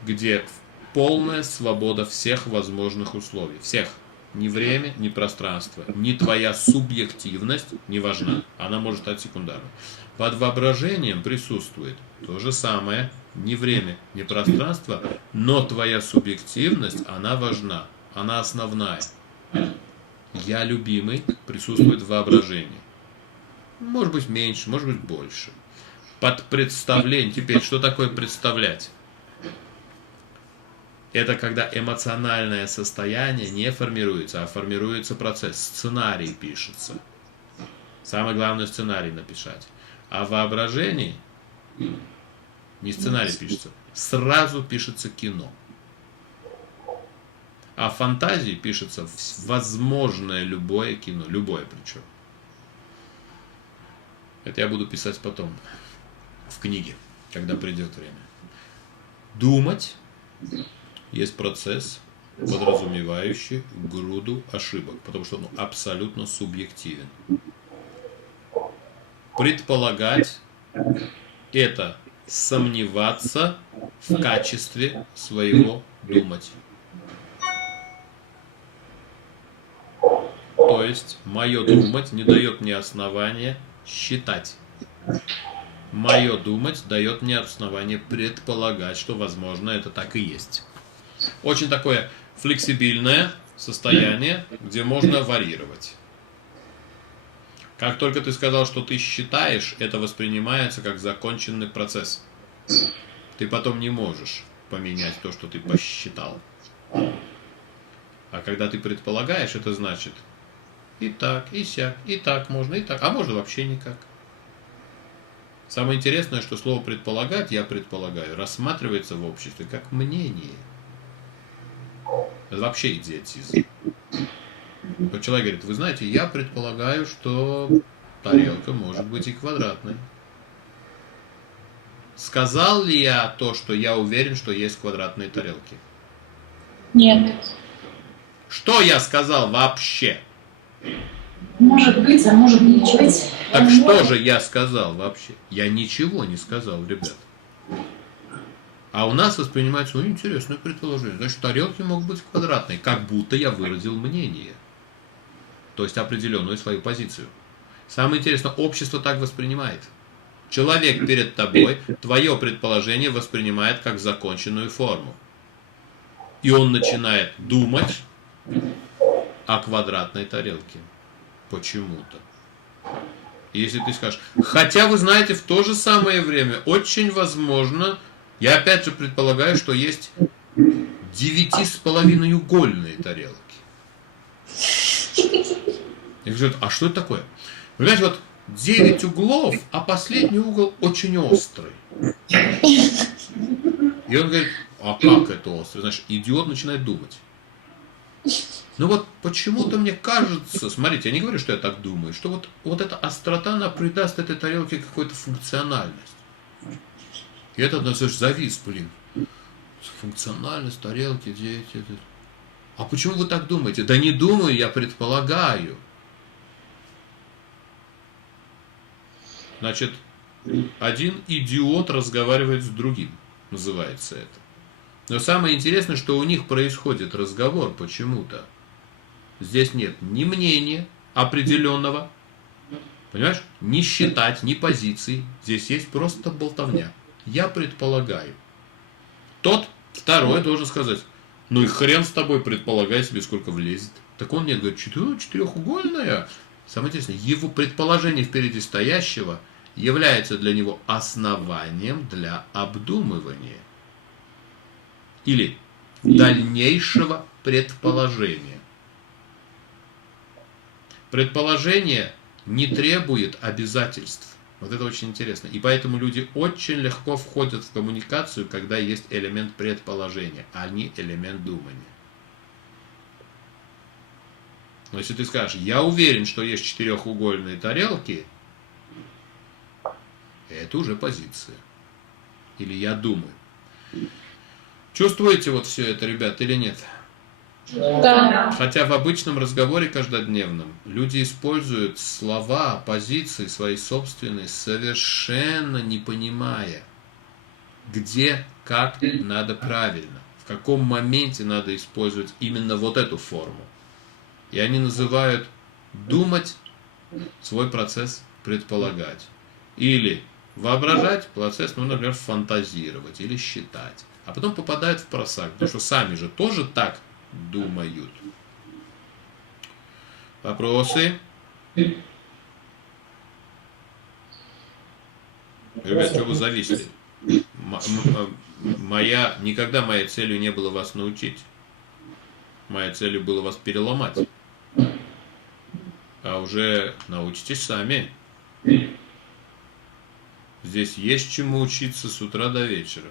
где полная свобода всех возможных условий. Всех. Ни время, ни пространство, ни твоя субъективность не важна. Она может стать секундарной. Под воображением присутствует то же самое, ни время, ни пространство, но твоя субъективность, она важна, она основная. Я любимый присутствует в воображении. Может быть меньше, может быть больше. Под представлением, теперь, что такое представлять? Это когда эмоциональное состояние не формируется, а формируется процесс. Сценарий пишется. Самое главное сценарий написать. А в воображении не сценарий пишется, сразу пишется кино. А в фантазии пишется возможное любое кино, любое причем. Это я буду писать потом, в книге, когда придет время. Думать есть процесс, подразумевающий груду ошибок, потому что он абсолютно субъективен. Предполагать – это сомневаться в качестве своего думать. То есть, мое думать не дает мне основания считать. Мое думать дает мне основание предполагать, что, возможно, это так и есть. Очень такое флексибильное состояние, где можно варьировать. Как только ты сказал, что ты считаешь, это воспринимается как законченный процесс. Ты потом не можешь поменять то, что ты посчитал. А когда ты предполагаешь, это значит и так, и сяк, и так можно, и так, а можно вообще никак. Самое интересное, что слово «предполагать», я предполагаю, рассматривается в обществе как мнение. Это вообще идиотизм. Вот человек говорит, вы знаете, я предполагаю, что тарелка может быть и квадратной. Сказал ли я то, что я уверен, что есть квадратные тарелки? Нет. Что я сказал вообще? Может быть, а может не быть. Так что же я сказал вообще? Я ничего не сказал, ребят. А у нас воспринимается, ну, интересное предположение. Значит, тарелки могут быть квадратные, как будто я выразил мнение. То есть определенную свою позицию. Самое интересное, общество так воспринимает. Человек перед тобой твое предположение воспринимает как законченную форму. И он начинает думать о квадратной тарелке. Почему-то. Если ты скажешь, хотя вы знаете, в то же самое время очень возможно, я опять же предполагаю, что есть 9,5-угольные тарелки. Я говорю, а что это такое? Вы знаете, вот 9 углов, а последний угол очень острый. И он говорит, а как это острый? Значит, идиот начинает думать. Ну вот почему-то мне кажется, смотрите, я не говорю, что я так думаю, что вот эта острота, она придаст этой тарелке какую-то функциональность. И это, ну, слушай, завис, блин. Функциональность тарелки, дети. А почему вы так думаете? Да не думаю, я предполагаю. Значит, один идиот разговаривает с другим, называется это. Но самое интересное, что у них происходит разговор почему-то. Здесь нет ни мнения определенного, понимаешь, ни считать, ни позиций. Здесь есть просто болтовня. Я предполагаю. Тот второй должен сказать, ну и хрен с тобой, предполагай себе, сколько влезет. Так он нет, говорит, четырехугольная. Самое интересное, его предположение впереди стоящего является для него основанием для обдумывания. Или дальнейшего предположения. Предположение не требует обязательств. Вот это очень интересно. И поэтому люди очень легко входят в коммуникацию, когда есть элемент предположения, а не элемент думания. Но если ты скажешь, я уверен, что есть четырехугольные тарелки, это уже позиция. Или я думаю. Чувствуете вот все это, ребят, или нет? Да. Хотя в обычном разговоре каждодневном люди используют слова, позиции свои собственные, совершенно не понимая, где, как надо правильно, в каком моменте надо использовать именно вот эту форму. И они называют думать свой процесс предполагать. Или воображать процесс, ну, например, фантазировать или считать. А потом попадают в просак, потому что сами же тоже так думают. Вопросы? Ребят, что вы зависли? Никогда моей целью не было вас научить. Моей целью было вас переломать. А уже научитесь сами. Здесь есть чему учиться с утра до вечера.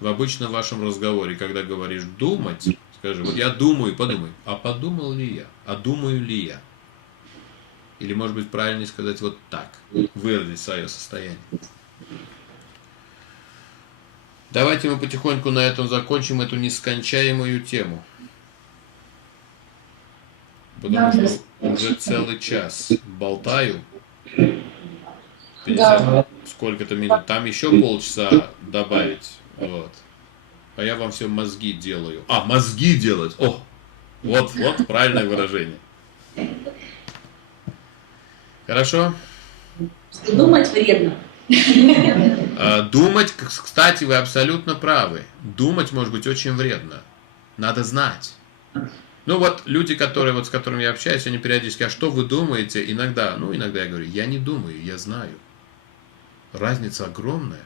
В обычном вашем разговоре, когда говоришь думать, скажи, вот я думаю, подумай, а подумал ли я? А думаю ли я? Или, может быть, правильнее сказать вот так, выразить свое состояние. Давайте мы потихоньку на этом закончим эту нескончаемую тему. Потому что уже целый час болтаю. 50 сколько-то минут. Там еще полчаса добавить. Вот. А я вам все мозги делаю. А, мозги делать. О, вот правильное выражение. Хорошо? Думать вредно. Думать, кстати, вы абсолютно правы. Думать может быть очень вредно. Надо знать. Ну вот люди, с которыми я общаюсь, они периодически, а что вы думаете? Иногда я говорю, я не думаю, я знаю. Разница огромная.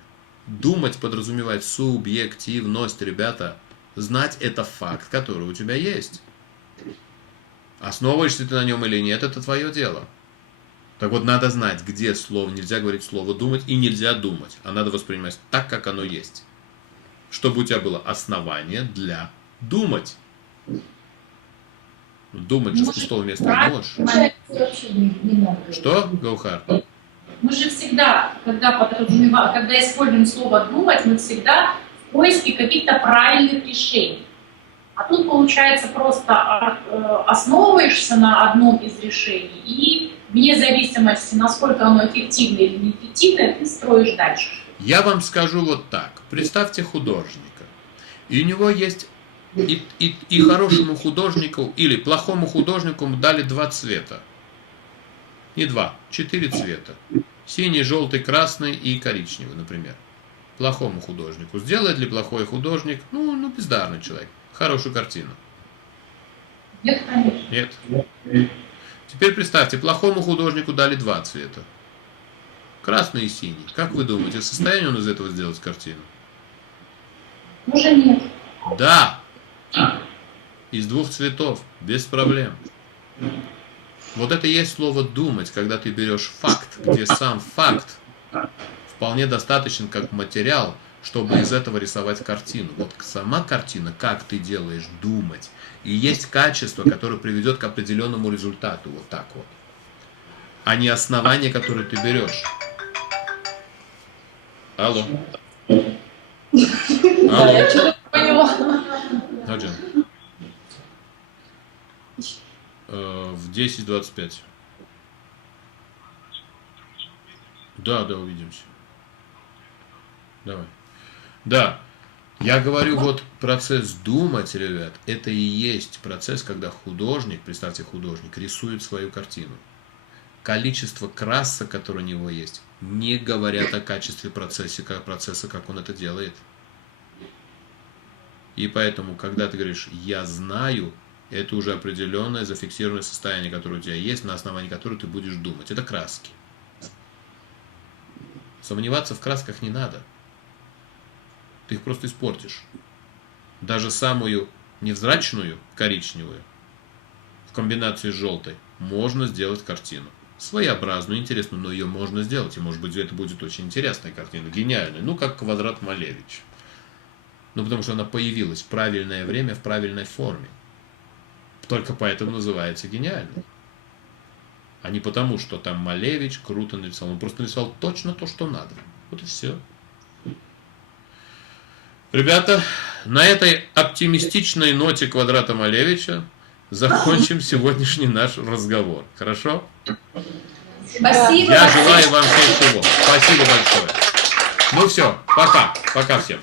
Думать подразумевает субъективность, ребята. Знать это факт, который у тебя есть. Основываешься ты на нем или нет, это твое дело. Так вот, надо знать, где слово. Нельзя говорить слово думать и нельзя думать. А надо воспринимать так, как оно есть. Чтобы у тебя было основание для думать. Думать же с пустого места не можешь. Вообще не надо. Что, Гаухар? Мы же всегда, когда используем слово «думать», мы всегда в поиске каких-то правильных решений. А тут, получается, просто основываешься на одном из решений, и вне зависимости, насколько оно эффективно или неэффективно, ты строишь дальше. Я вам скажу вот так. Представьте художника. И у него есть... И хорошему художнику или плохому художнику дали 2 цвета. Не 2, 4 цвета. Синий, желтый, красный и коричневый, например. Плохому художнику. Сделает ли плохой художник, бездарный человек, хорошую картину? Нет, конечно. Нет. Теперь представьте, плохому художнику дали 2 цвета. Красный и синий. Как вы думаете, в состоянии он из этого сделать картину? Уже нет. Да. Из 2 цветов. Без проблем. Вот это и есть слово «думать», когда ты берешь факт, где сам факт вполне достаточен как материал, чтобы из этого рисовать картину. Вот сама картина, как ты делаешь, думать. И есть качество, которое приведет к определенному результату. Вот так вот. А не основание, которое ты берешь. Алло. Алло. Я что-то поняла. Наджан. В 10:25. Да, увидимся. Давай. Да. Я говорю, вот процесс думать, ребят, это и есть процесс, когда художник, представьте, художник рисует свою картину. Количество красок, которое у него есть, не говорят о качестве процесса, как он это делает. И поэтому, когда ты говоришь «я знаю», это уже определенное зафиксированное состояние, которое у тебя есть, на основании которого ты будешь думать. Это краски. Сомневаться в красках не надо. Ты их просто испортишь. Даже самую невзрачную, коричневую, в комбинации с желтой, можно сделать картину. Своеобразную, интересную, но ее можно сделать. И, может быть, это будет очень интересная картина, гениальная. Ну, как «Квадрат Малевича». Ну, потому что она появилась в правильное время, в правильной форме. Только поэтому называется гениальной. А не потому, что там Малевич круто нарисовал. Он просто нарисовал точно то, что надо. Вот и все. Ребята, на этой оптимистичной ноте «Квадрата Малевича» закончим сегодняшний наш разговор. Хорошо? Спасибо. Я желаю вам всем всего. Спасибо большое. Ну все, пока. Пока всем.